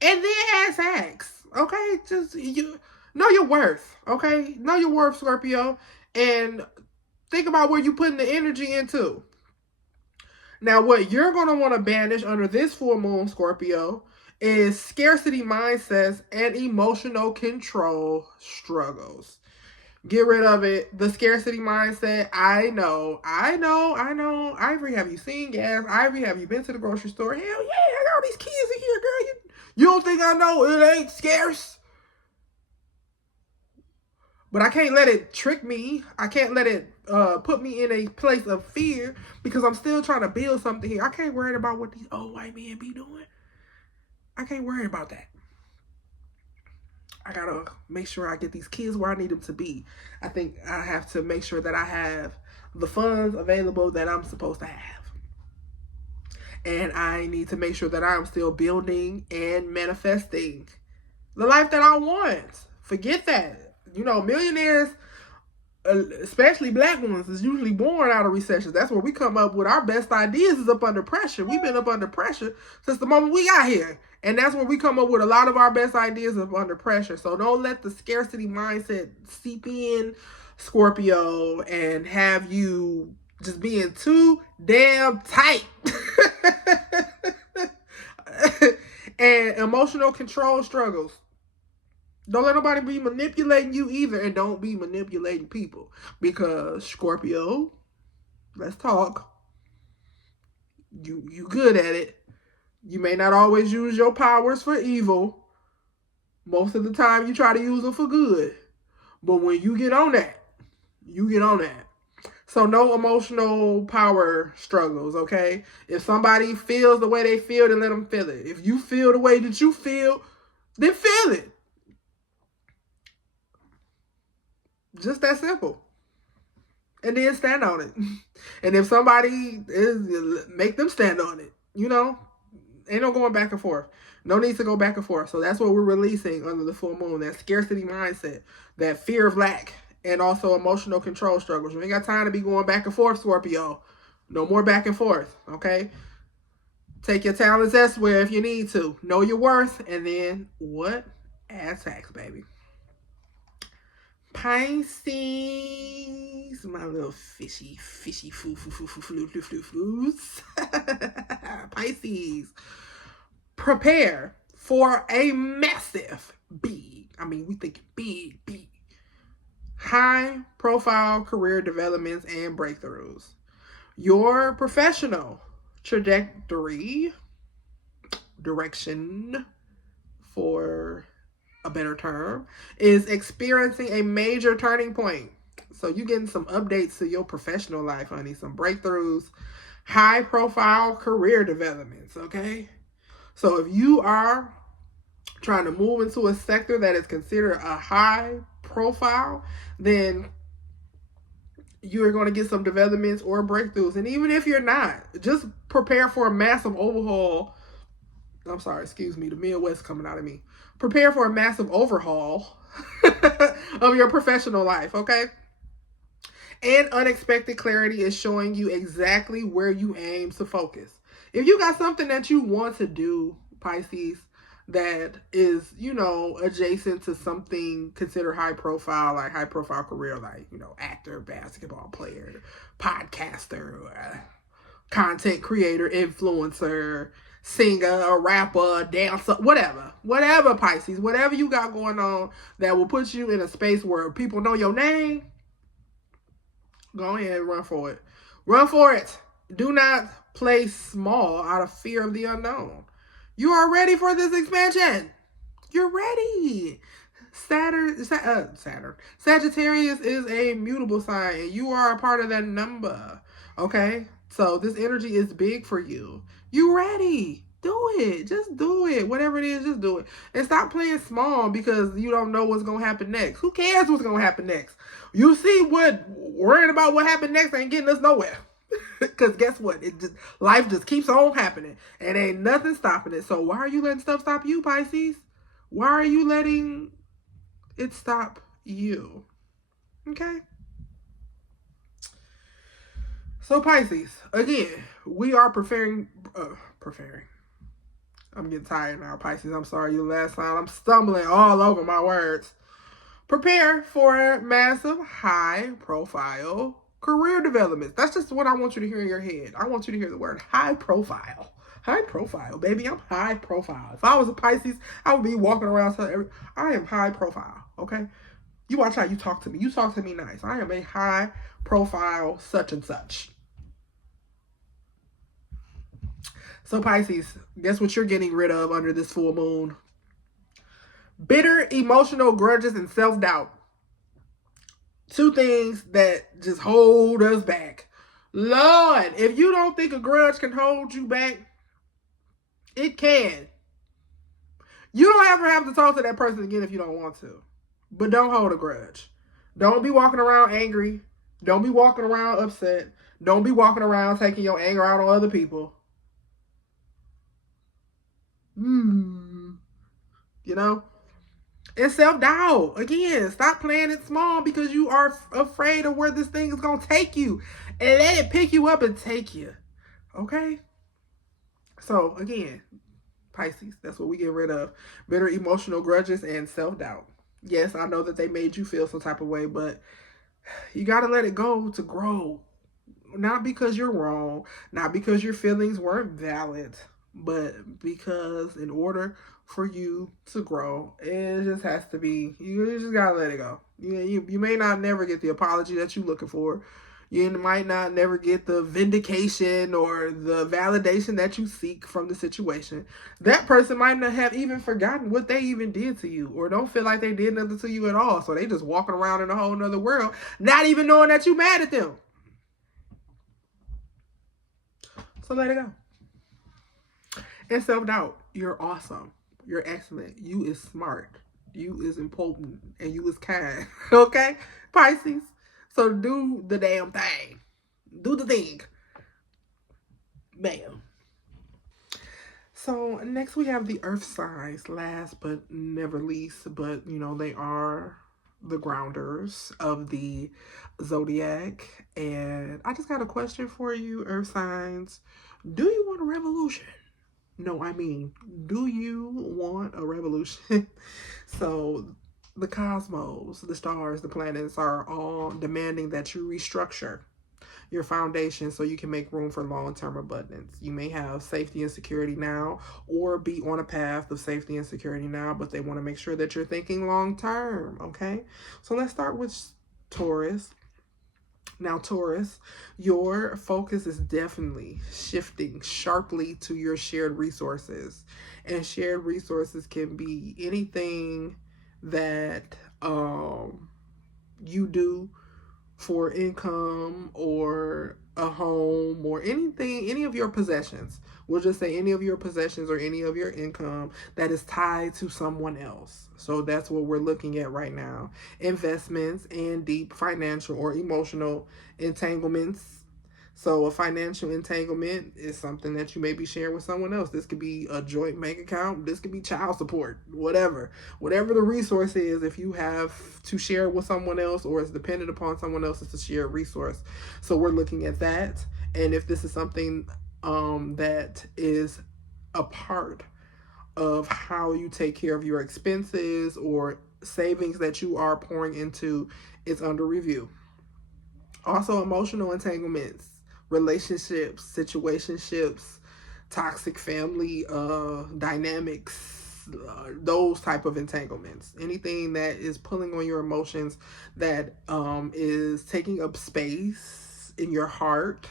And then ask facts, okay? Just know your worth, okay? Know your worth, Scorpio. And think about where you're putting the energy into. Now, what you're going to want to banish under this full moon, Scorpio, is scarcity mindsets and emotional control struggles. Get rid of it. The scarcity mindset. I know. Ivory, have you seen gas? Ivory, have you been to the grocery store? Hell yeah, I got all these kids in here, girl. You don't think I know it ain't scarce? But I can't let it trick me. I can't let it put me in a place of fear because I'm still trying to build something here. I can't worry about what these old white men be doing. I can't worry about that. I gotta make sure I get these kids where I need them to be. I think I have to make sure that I have the funds available that I'm supposed to have. And I need to make sure that I'm still building and manifesting the life that I want. Forget that. Millionaires, especially black ones, is usually born out of recessions. That's where we come up with our best ideas, is up under pressure. We've been up under pressure since the moment we got here. And that's where we come up with a lot of our best ideas up under pressure. So don't let the scarcity mindset seep in, Scorpio, and have you just being too damn tight. And emotional control struggles. Don't let nobody be manipulating you either, and don't be manipulating people. Because Scorpio, let's talk. You good at it. You may not always use your powers for evil. Most of the time you try to use them for good. But when you get on that, you get on that. So no emotional power struggles, okay? If somebody feels the way they feel, then let them feel it. If you feel the way that you feel, then feel it. Just that simple. And then stand on it. And if somebody make them stand on it. Ain't no going back and forth. No need to go back and forth. So that's what we're releasing under the full moon. That scarcity mindset, that fear of lack, and also emotional control struggles. You ain't got time to be going back and forth, Scorpio. No more back and forth, okay? Take your talents elsewhere if you need to. Know your worth, and then what? Add tax, baby. Pisces, my little fishy foo-foo-foo-foo-foo-foo-foos. Pisces, prepare for a massive, big, we think big, high profile career developments and breakthroughs. Your professional direction, for a better term, is experiencing a major turning point. So you're getting some updates to your professional life, honey. Some breakthroughs, high profile career developments, okay? So if you are trying to move into a sector that is considered a high profile, then you're going to get some developments or breakthroughs. And even if you're not, just prepare for a massive overhaul. I'm sorry, excuse me, the Midwest coming out of me. Prepare for a massive overhaul of your professional life, okay? And unexpected clarity is showing you exactly where you aim to focus. If you got something that you want to do, Pisces, that is, adjacent to something considered high profile, like high profile career, like, actor, basketball player, podcaster, content creator, influencer, singer, a rapper, dancer, whatever, Pisces, whatever you got going on that will put you in a space where people know your name, go ahead and run for it. Run for it. Do not play small out of fear of the unknown. You are ready for this expansion. You're ready. Sagittarius is a mutable sign, and you are a part of that number, okay? So this energy is big for you. You ready? Do it. Just do it. Whatever it is, just do it. And stop playing small because you don't know what's going to happen next. Who cares what's going to happen next? You see worrying about what happened next ain't getting us nowhere. Because guess what? Life just keeps on happening. And ain't nothing stopping it. So why are you letting stuff stop you, Pisces? Why are you letting it stop you? Okay? So Pisces, again, we are preparing. I'm getting tired now, Pisces. I'm sorry, you last time. I'm stumbling all over my words. Prepare for massive, high-profile career developments. That's just what I want you to hear in your head. I want you to hear the word high profile. High profile, baby. I'm high profile. If I was a Pisces, I would be walking around telling I am high profile, okay? You watch how you talk to me. You talk to me nice. I am a high profile such and such. So Pisces, guess what you're getting rid of under this full moon? Bitter emotional grudges and self-doubt. Two things that just hold us back. Lord, if you don't think a grudge can hold you back, it can. You don't ever have to talk to that person again if you don't want to. But don't hold a grudge. Don't be walking around angry. Don't be walking around upset. Don't be walking around taking your anger out on other people. You know? And self-doubt. Again, stop playing it small because you are afraid of where this thing is going to take you. And let it pick you up and take you. Okay? So, again, Pisces, that's what we get rid of. Bitter emotional grudges and self-doubt. Yes, I know that they made you feel some type of way, but you got to let it go to grow. Not because you're wrong, not because your feelings weren't valid, but because in order for you to grow, it just has to be, you just got to let it go. You may not never get the apology that you're looking for. You might not never get the vindication or the validation that you seek from the situation. That person might not have even forgotten what they even did to you, or don't feel like they did nothing to you at all. So they just walking around in a whole nother world, not even knowing that you mad at them. So let it go. And self-doubt. You're awesome. You're excellent. You is smart. You is important. And you is kind. Okay? Pisces. So do the damn thing. Do the thing. Bam. So next we have the earth signs. Last but never least. But, they are the grounders of the zodiac. And I just got a question for you, earth signs. Do you want a revolution? No, I mean, do you want a revolution? So the cosmos, the stars, the planets are all demanding that you restructure your foundation so you can make room for long-term abundance. You may have safety and security now or be on a path of safety and security now, but they want to make sure that you're thinking long-term, okay? So let's start with Taurus. Now, Taurus, your focus is definitely shifting sharply to your shared resources. And shared resources can be anything that you do for income or a home or anything, any of your possessions. We'll just say any of your possessions or any of your income that is tied to someone else. So that's what we're looking at right now. Investments and deep financial or emotional entanglements. So a financial entanglement is something that you may be sharing with someone else. This could be a joint bank account. This could be child support, whatever. Whatever the resource is, if you have to share it with someone else or it's dependent upon someone else, it's a shared resource. So we're looking at that. And if this is something that is a part of how you take care of your expenses or savings that you are pouring into, it's under review. Also, emotional entanglements, relationships, situationships, toxic family dynamics, those type of entanglements. Anything that is pulling on your emotions, that is taking up space in your heart,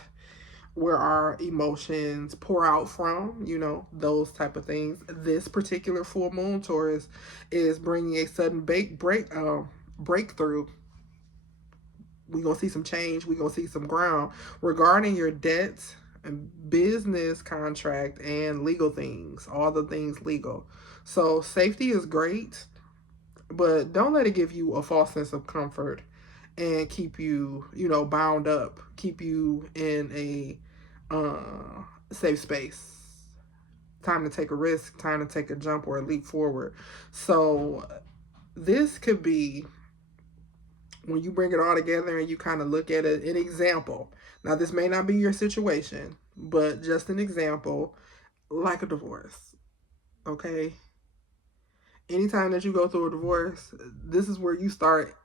where our emotions pour out from, those type of things. This particular full moon, Taurus, is bringing a sudden breakthrough. We're going to see some change. We're going to see some ground regarding your debts and business contract and legal things, all the things legal. So safety is great, but don't let it give you a false sense of comfort and keep you, bound up, keep you in a safe space. Time to take a risk, time to take a jump or a leap forward. So this could be, when you bring it all together and you kind of look at it, an example. Now, this may not be your situation, but just an example, like a divorce, okay? Anytime that you go through a divorce, this is where you start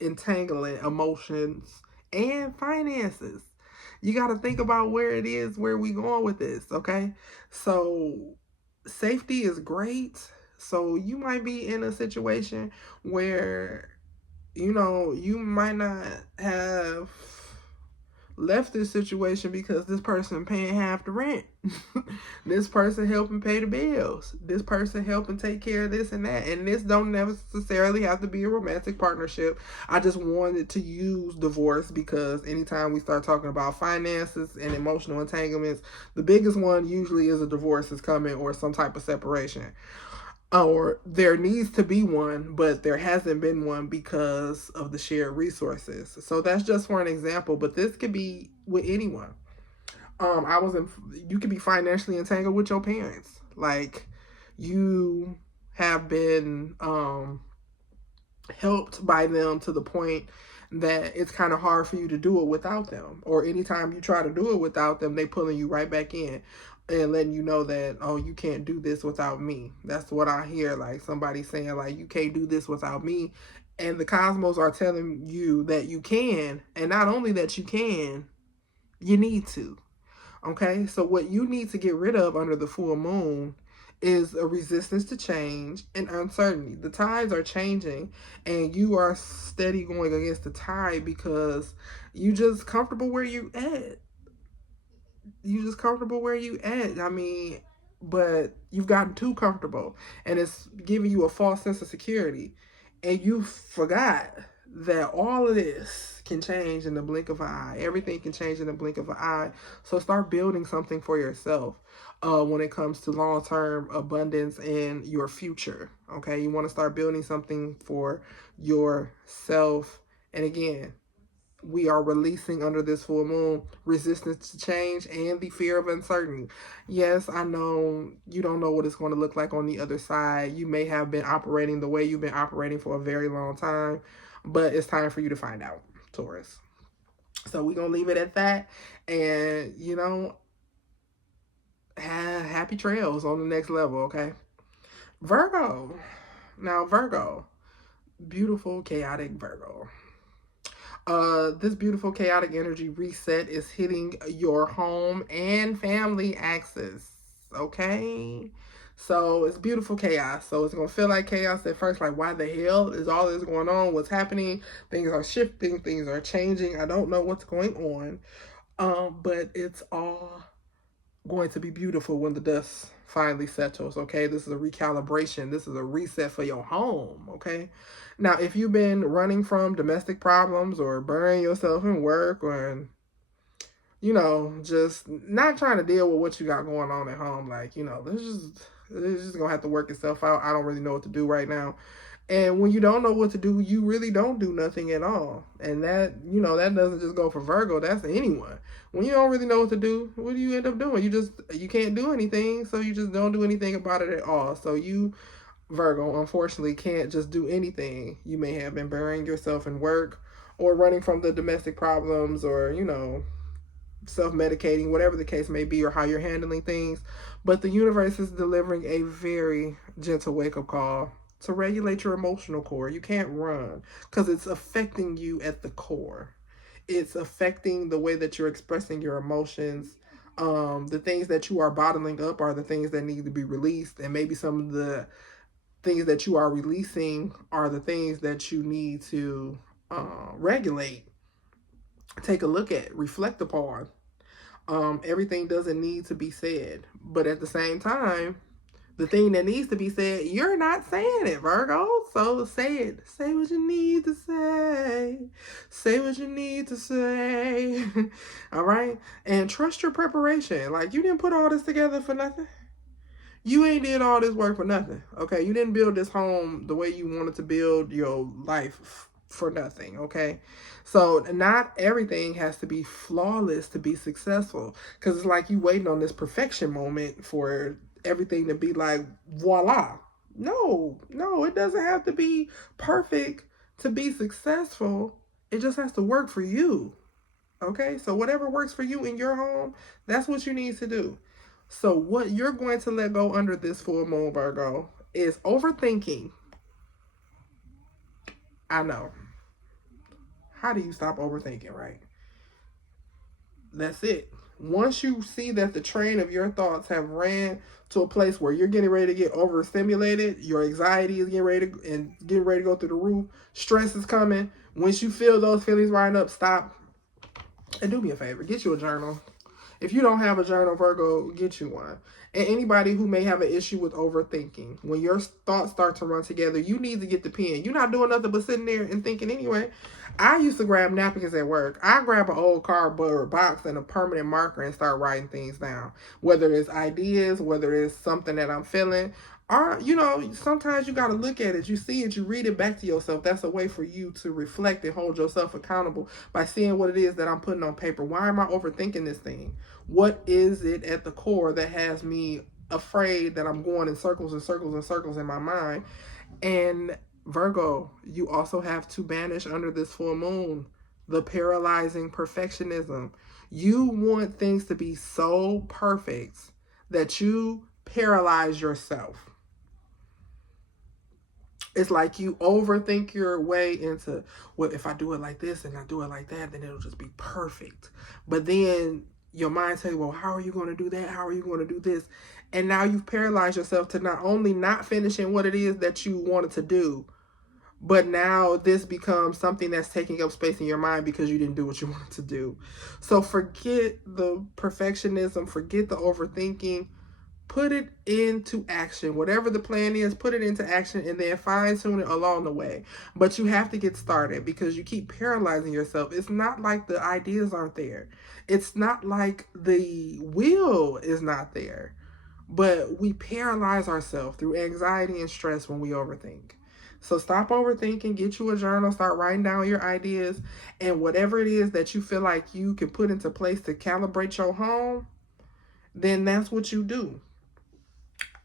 entangling emotions and finances. You got to think about where it is, where we going with this, okay? So safety is great. So you might be in a situation where, you know, you might not have left this situation because this person paying half the rent. This person helping pay the bills. This person helping take care of this and that. And this don't necessarily have to be a romantic partnership. I just wanted to use divorce because anytime we start talking about finances and emotional entanglements, the biggest one usually is a divorce is coming or some type of separation, or there needs to be one, but there hasn't been one because of the shared resources. So that's just for an example, but this could be with anyone. I was in, you could be financially entangled with your parents. Like you have been helped by them to the point that it's kind of hard for you to do it without them. Or anytime you try to do it without them, they pulling you right back in and letting you know that, oh, you can't do this without me. That's what I hear, like somebody saying like, you can't do this without me. And the cosmos are telling you that you can, and not only that you can, you need to. Okay, so what you need to get rid of under the full moon is a resistance to change and uncertainty. The tides are changing, and you are steady going against the tide because you just comfortable where you at. You just comfortable where you at. I mean, but you've gotten too comfortable, and it's giving you a false sense of security, and you forgot that all of this can change in the blink of an eye. Everything can change in the blink of an eye. So start building something for yourself when it comes to long-term abundance and your future. Okay, you want to start building something for yourself. And again, we are releasing under this full moon resistance to change and the fear of uncertainty. Yes, I know you don't know what it's going to look like on the other side. You may have been operating the way you've been operating for a very long time, but it's time for you to find out, Taurus. So we're going to leave it at that. And, you know, happy trails on the next level, okay? Virgo. Now, Virgo. Beautiful, chaotic Virgo. This beautiful chaotic energy reset is hitting your home and family axis. Okay. So it's beautiful chaos. So it's gonna feel like chaos at first, like why the hell is all this going on? What's happening? Things are shifting, things are changing. I don't know what's going on. But it's all going to be beautiful when the dust finally settles. Okay, this is a recalibration, this is a reset for your home. Okay, now if you've been running from domestic problems or burying yourself in work, or you know, just not trying to deal with what you got going on at home, like, you know, this just gonna have to work itself out. I don't really know what to do right now. And when you don't know what to do, you really don't do nothing at all. And that, you know, that doesn't just go for Virgo, that's anyone. When you don't really know what to do, what do you end up doing? You can't do anything, so you just don't do anything about it at all. So you, Virgo, unfortunately can't just do anything. You may have been burying yourself in work or running from the domestic problems, or, you know, self-medicating, whatever the case may be, or how you're handling things. But the universe is delivering a very gentle wake-up call to regulate your emotional core. You can't run because it's affecting you at the core. It's affecting the way that you're expressing your emotions. The things that you are bottling up are the things that need to be released, and maybe some of the things that you are releasing are the things that you need to regulate, take a look at, reflect upon. Everything doesn't need to be said, but at the same time, the thing that needs to be said, you're not saying it, Virgo. So say it. Say what you need to say. Say what you need to say. All right? And trust your preparation. Like, you didn't put all this together for nothing. You ain't did all this work for nothing. Okay? You didn't build this home the way you wanted to build your life for nothing. Okay? So not everything has to be flawless to be successful. Because it's like you waiting on this perfection moment for everything to be like voila. No, it doesn't have to be perfect to be successful. It just has to work for you. Okay, so whatever works for you in your home, that's what you need to do. So what you're going to let go under this full moon, Virgo, is overthinking. I know. How do you stop overthinking, right? That's it. Once you see that the train of your thoughts have ran to a place where you're getting ready to get overstimulated, your anxiety is getting ready to go through the roof, stress is coming. Once you feel those feelings rise up, stop and do me a favor, get you a journal. If you don't have a journal, Virgo, get you one. And anybody who may have an issue with overthinking, when your thoughts start to run together, you need to get the pen. You're not doing nothing but sitting there and thinking anyway. I used to grab napkins at work. I grab an old cardboard box and a permanent marker and start writing things down. Whether it's ideas, whether it's something that I'm feeling, or, sometimes you got to look at it. You see it, you read it back to yourself. That's a way for you to reflect and hold yourself accountable by seeing what it is that I'm putting on paper. Why am I overthinking this thing? What is it at the core that has me afraid that I'm going in circles and circles and circles in my mind? And Virgo, you also have to banish under this full moon the paralyzing perfectionism. You want things to be so perfect that you paralyze yourself. It's like you overthink your way into, well, if I do it like this and I do it like that, then it'll just be perfect. But then your mind says, well, how are you going to do that? How are you going to do this? And now you've paralyzed yourself to not only not finishing what it is that you wanted to do, but now this becomes something that's taking up space in your mind because you didn't do what you wanted to do. So forget the perfectionism, forget the overthinking. Put it into action. Whatever the plan is, put it into action and then fine tune it along the way. But you have to get started because you keep paralyzing yourself. It's not like the ideas aren't there. It's not like the will is not there. But we paralyze ourselves through anxiety and stress when we overthink. So stop overthinking, get you a journal, start writing down your ideas, and whatever it is that you feel like you can put into place to calibrate your home, then that's what you do.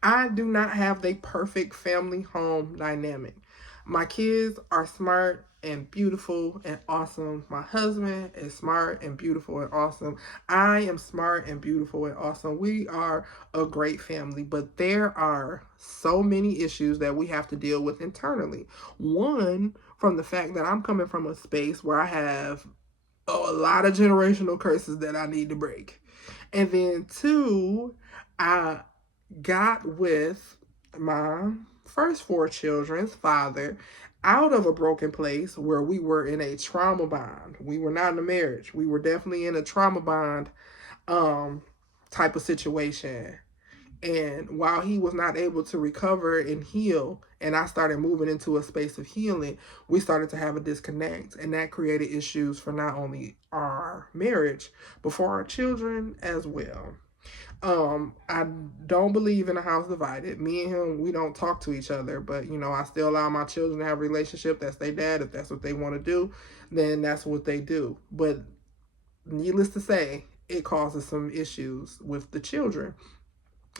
I do not have the perfect family home dynamic. My kids are smart and beautiful and awesome. My husband is smart and beautiful and awesome. I am smart and beautiful and awesome. We are a great family, but there are so many issues that we have to deal with internally. One, from the fact that I'm coming from a space where I have a lot of generational curses that I need to break. And then two, I got with my first four children's father out of a broken place where we were in a trauma bond. We were not in a marriage. We were definitely in a trauma bond type of situation. And while he was not able to recover and heal, and I started moving into a space of healing, we started to have a disconnect. And that created issues for not only our marriage, but for our children as well. I don't believe in a house divided. Me and him, we don't talk to each other, but I still allow my children to have a relationship. That's their dad. If that's what they want to do, then that's what they do. But needless to say, it causes some issues with the children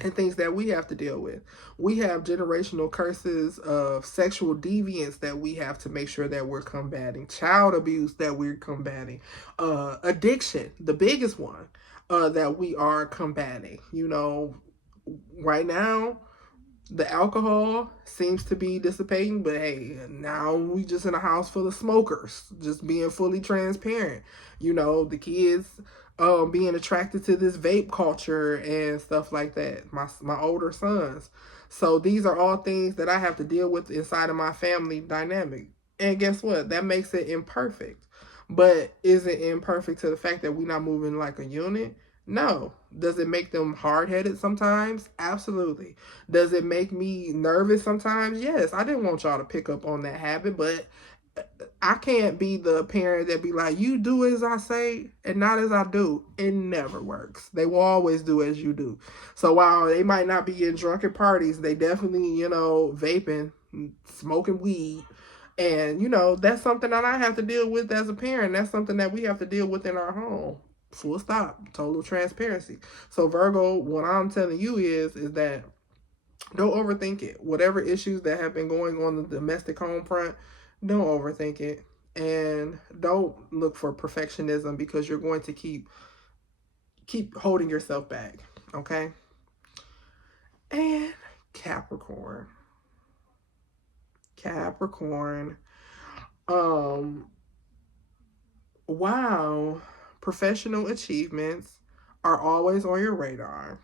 and things that we have to deal with. We have generational curses of sexual deviance that we have to make sure that we're combating, child abuse that we're combating, addiction, the biggest one that we are combating. Right now, the alcohol seems to be dissipating, but hey, now we just in a house full of smokers, just being fully transparent. The kids being attracted to this vape culture and stuff like that. My older sons. So these are all things that I have to deal with inside of my family dynamic. And guess what? That makes it imperfect. But is it imperfect to the fact that we're not moving like a unit? No. Does it make them hard-headed sometimes? Absolutely. Does it make me nervous sometimes? Yes. I didn't want y'all to pick up on that habit, but I can't be the parent that be like, you do as I say and not as I do. It never works. They will always do as you do. So while they might not be in drunken parties, they definitely, vaping, smoking weed. And, that's something that I have to deal with as a parent. That's something that we have to deal with in our home. Full stop. Total transparency. So Virgo, what I'm telling you is that don't overthink it. Whatever issues that have been going on the domestic home front, don't overthink it. And don't look for perfectionism because you're going to keep holding yourself back. Okay? And Capricorn. Wow. professional achievements are always on your radar.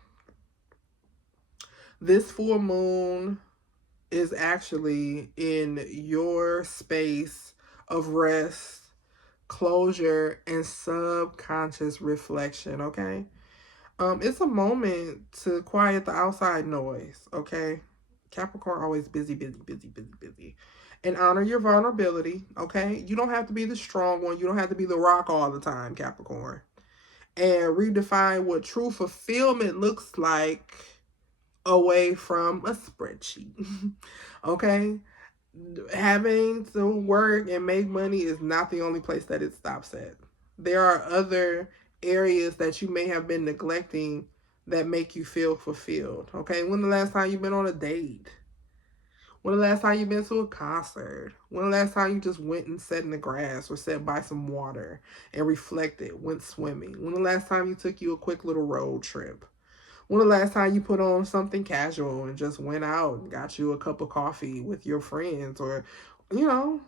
This full moon is actually in your space of rest, closure, and subconscious reflection, okay? It's a moment to quiet the outside noise, okay? Capricorn always busy, busy, busy, busy, busy. And honor your vulnerability, okay? You don't have to be the strong one. You don't have to be the rock all the time, Capricorn. And redefine what true fulfillment looks like away from a spreadsheet, okay? Having to work and make money is not the only place that it stops at. There are other areas that you may have been neglecting that make you feel fulfilled. Okay, when the last time you've been on a date? When the last time you've been to a concert? When the last time you just went and sat in the grass or sat by some water and reflected, went swimming? When the last time you took you a quick little road trip? When the last time you put on something casual and just went out and got you a cup of coffee with your friends, or, you know,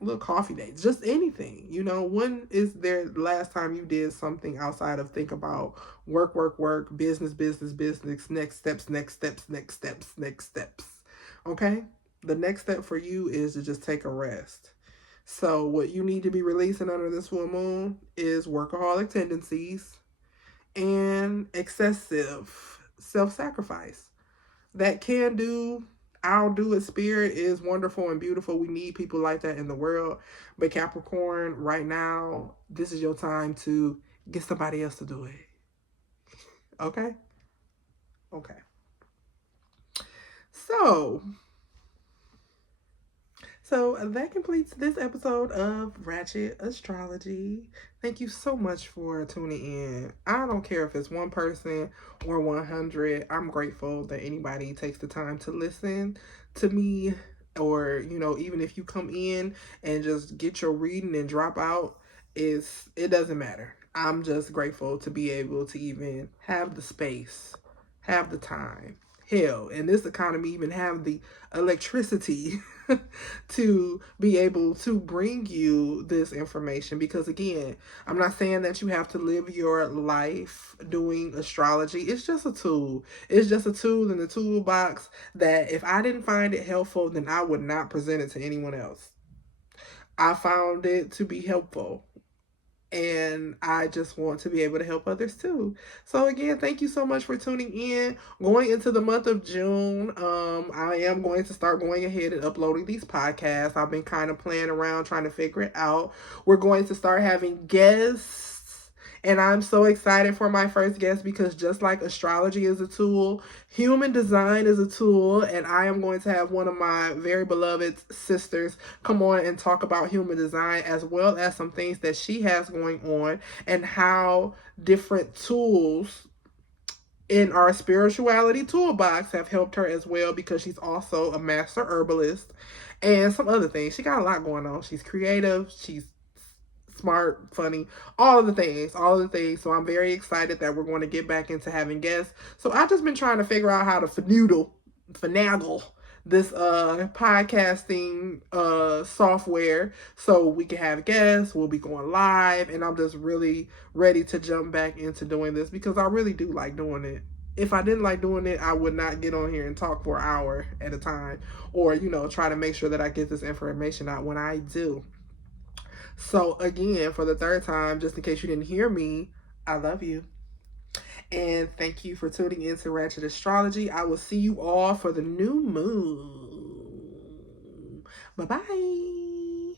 little coffee dates, just anything. When is there the last time you did something outside of think about work, work, work, business, business, business, next steps, next steps, next steps, next steps? Okay? The next step for you is to just take a rest. So what you need to be releasing under this full moon is workaholic tendencies and excessive self-sacrifice. That can do, I'll do it spirit is wonderful and beautiful. We need people like that in the world. But Capricorn, right now, this is your time to get somebody else to do it. Okay? Okay. So that completes this episode of Ratchet Astrology. Thank you so much for tuning in. I don't care if it's one person or 100. I'm grateful that anybody takes the time to listen to me, or, even if you come in and just get your reading and drop out, it doesn't matter. I'm just grateful to be able to even have the space, have the time. Hell, in this economy, even have the electricity to be able to bring you this information. Because again, I'm not saying that you have to live your life doing astrology. It's just a tool. It's just a tool in the toolbox that if I didn't find it helpful, then I would not present it to anyone else. I found it to be helpful, and I just want to be able to help others too. So again, thank you so much for tuning in. Going into the month of June, I am going to start going ahead and uploading these podcasts. I've been kind of playing around trying to figure it out. We're going to start having guests. And I'm so excited for my first guest, because just like astrology is a tool, human design is a tool. And I am going to have one of my very beloved sisters come on and talk about human design, as well as some things that she has going on and how different tools in our spirituality toolbox have helped her as well, because she's also a master herbalist and some other things. She got a lot going on. She's creative. She's smart, funny, all of the things, all of the things. So I'm very excited that we're going to get back into having guests. So I've just been trying to figure out how to finagle this podcasting software so we can have guests. We'll be going live, and I'm just really ready to jump back into doing this, because I really do like doing it. If I didn't like doing it, I would not get on here and talk for an hour at a time, or try to make sure that I get this information out when I do. So again, for the third time, just in case you didn't hear me, I love you. And thank you for tuning in to Ratchet Astrology. I will see you all for the new moon. Bye-bye.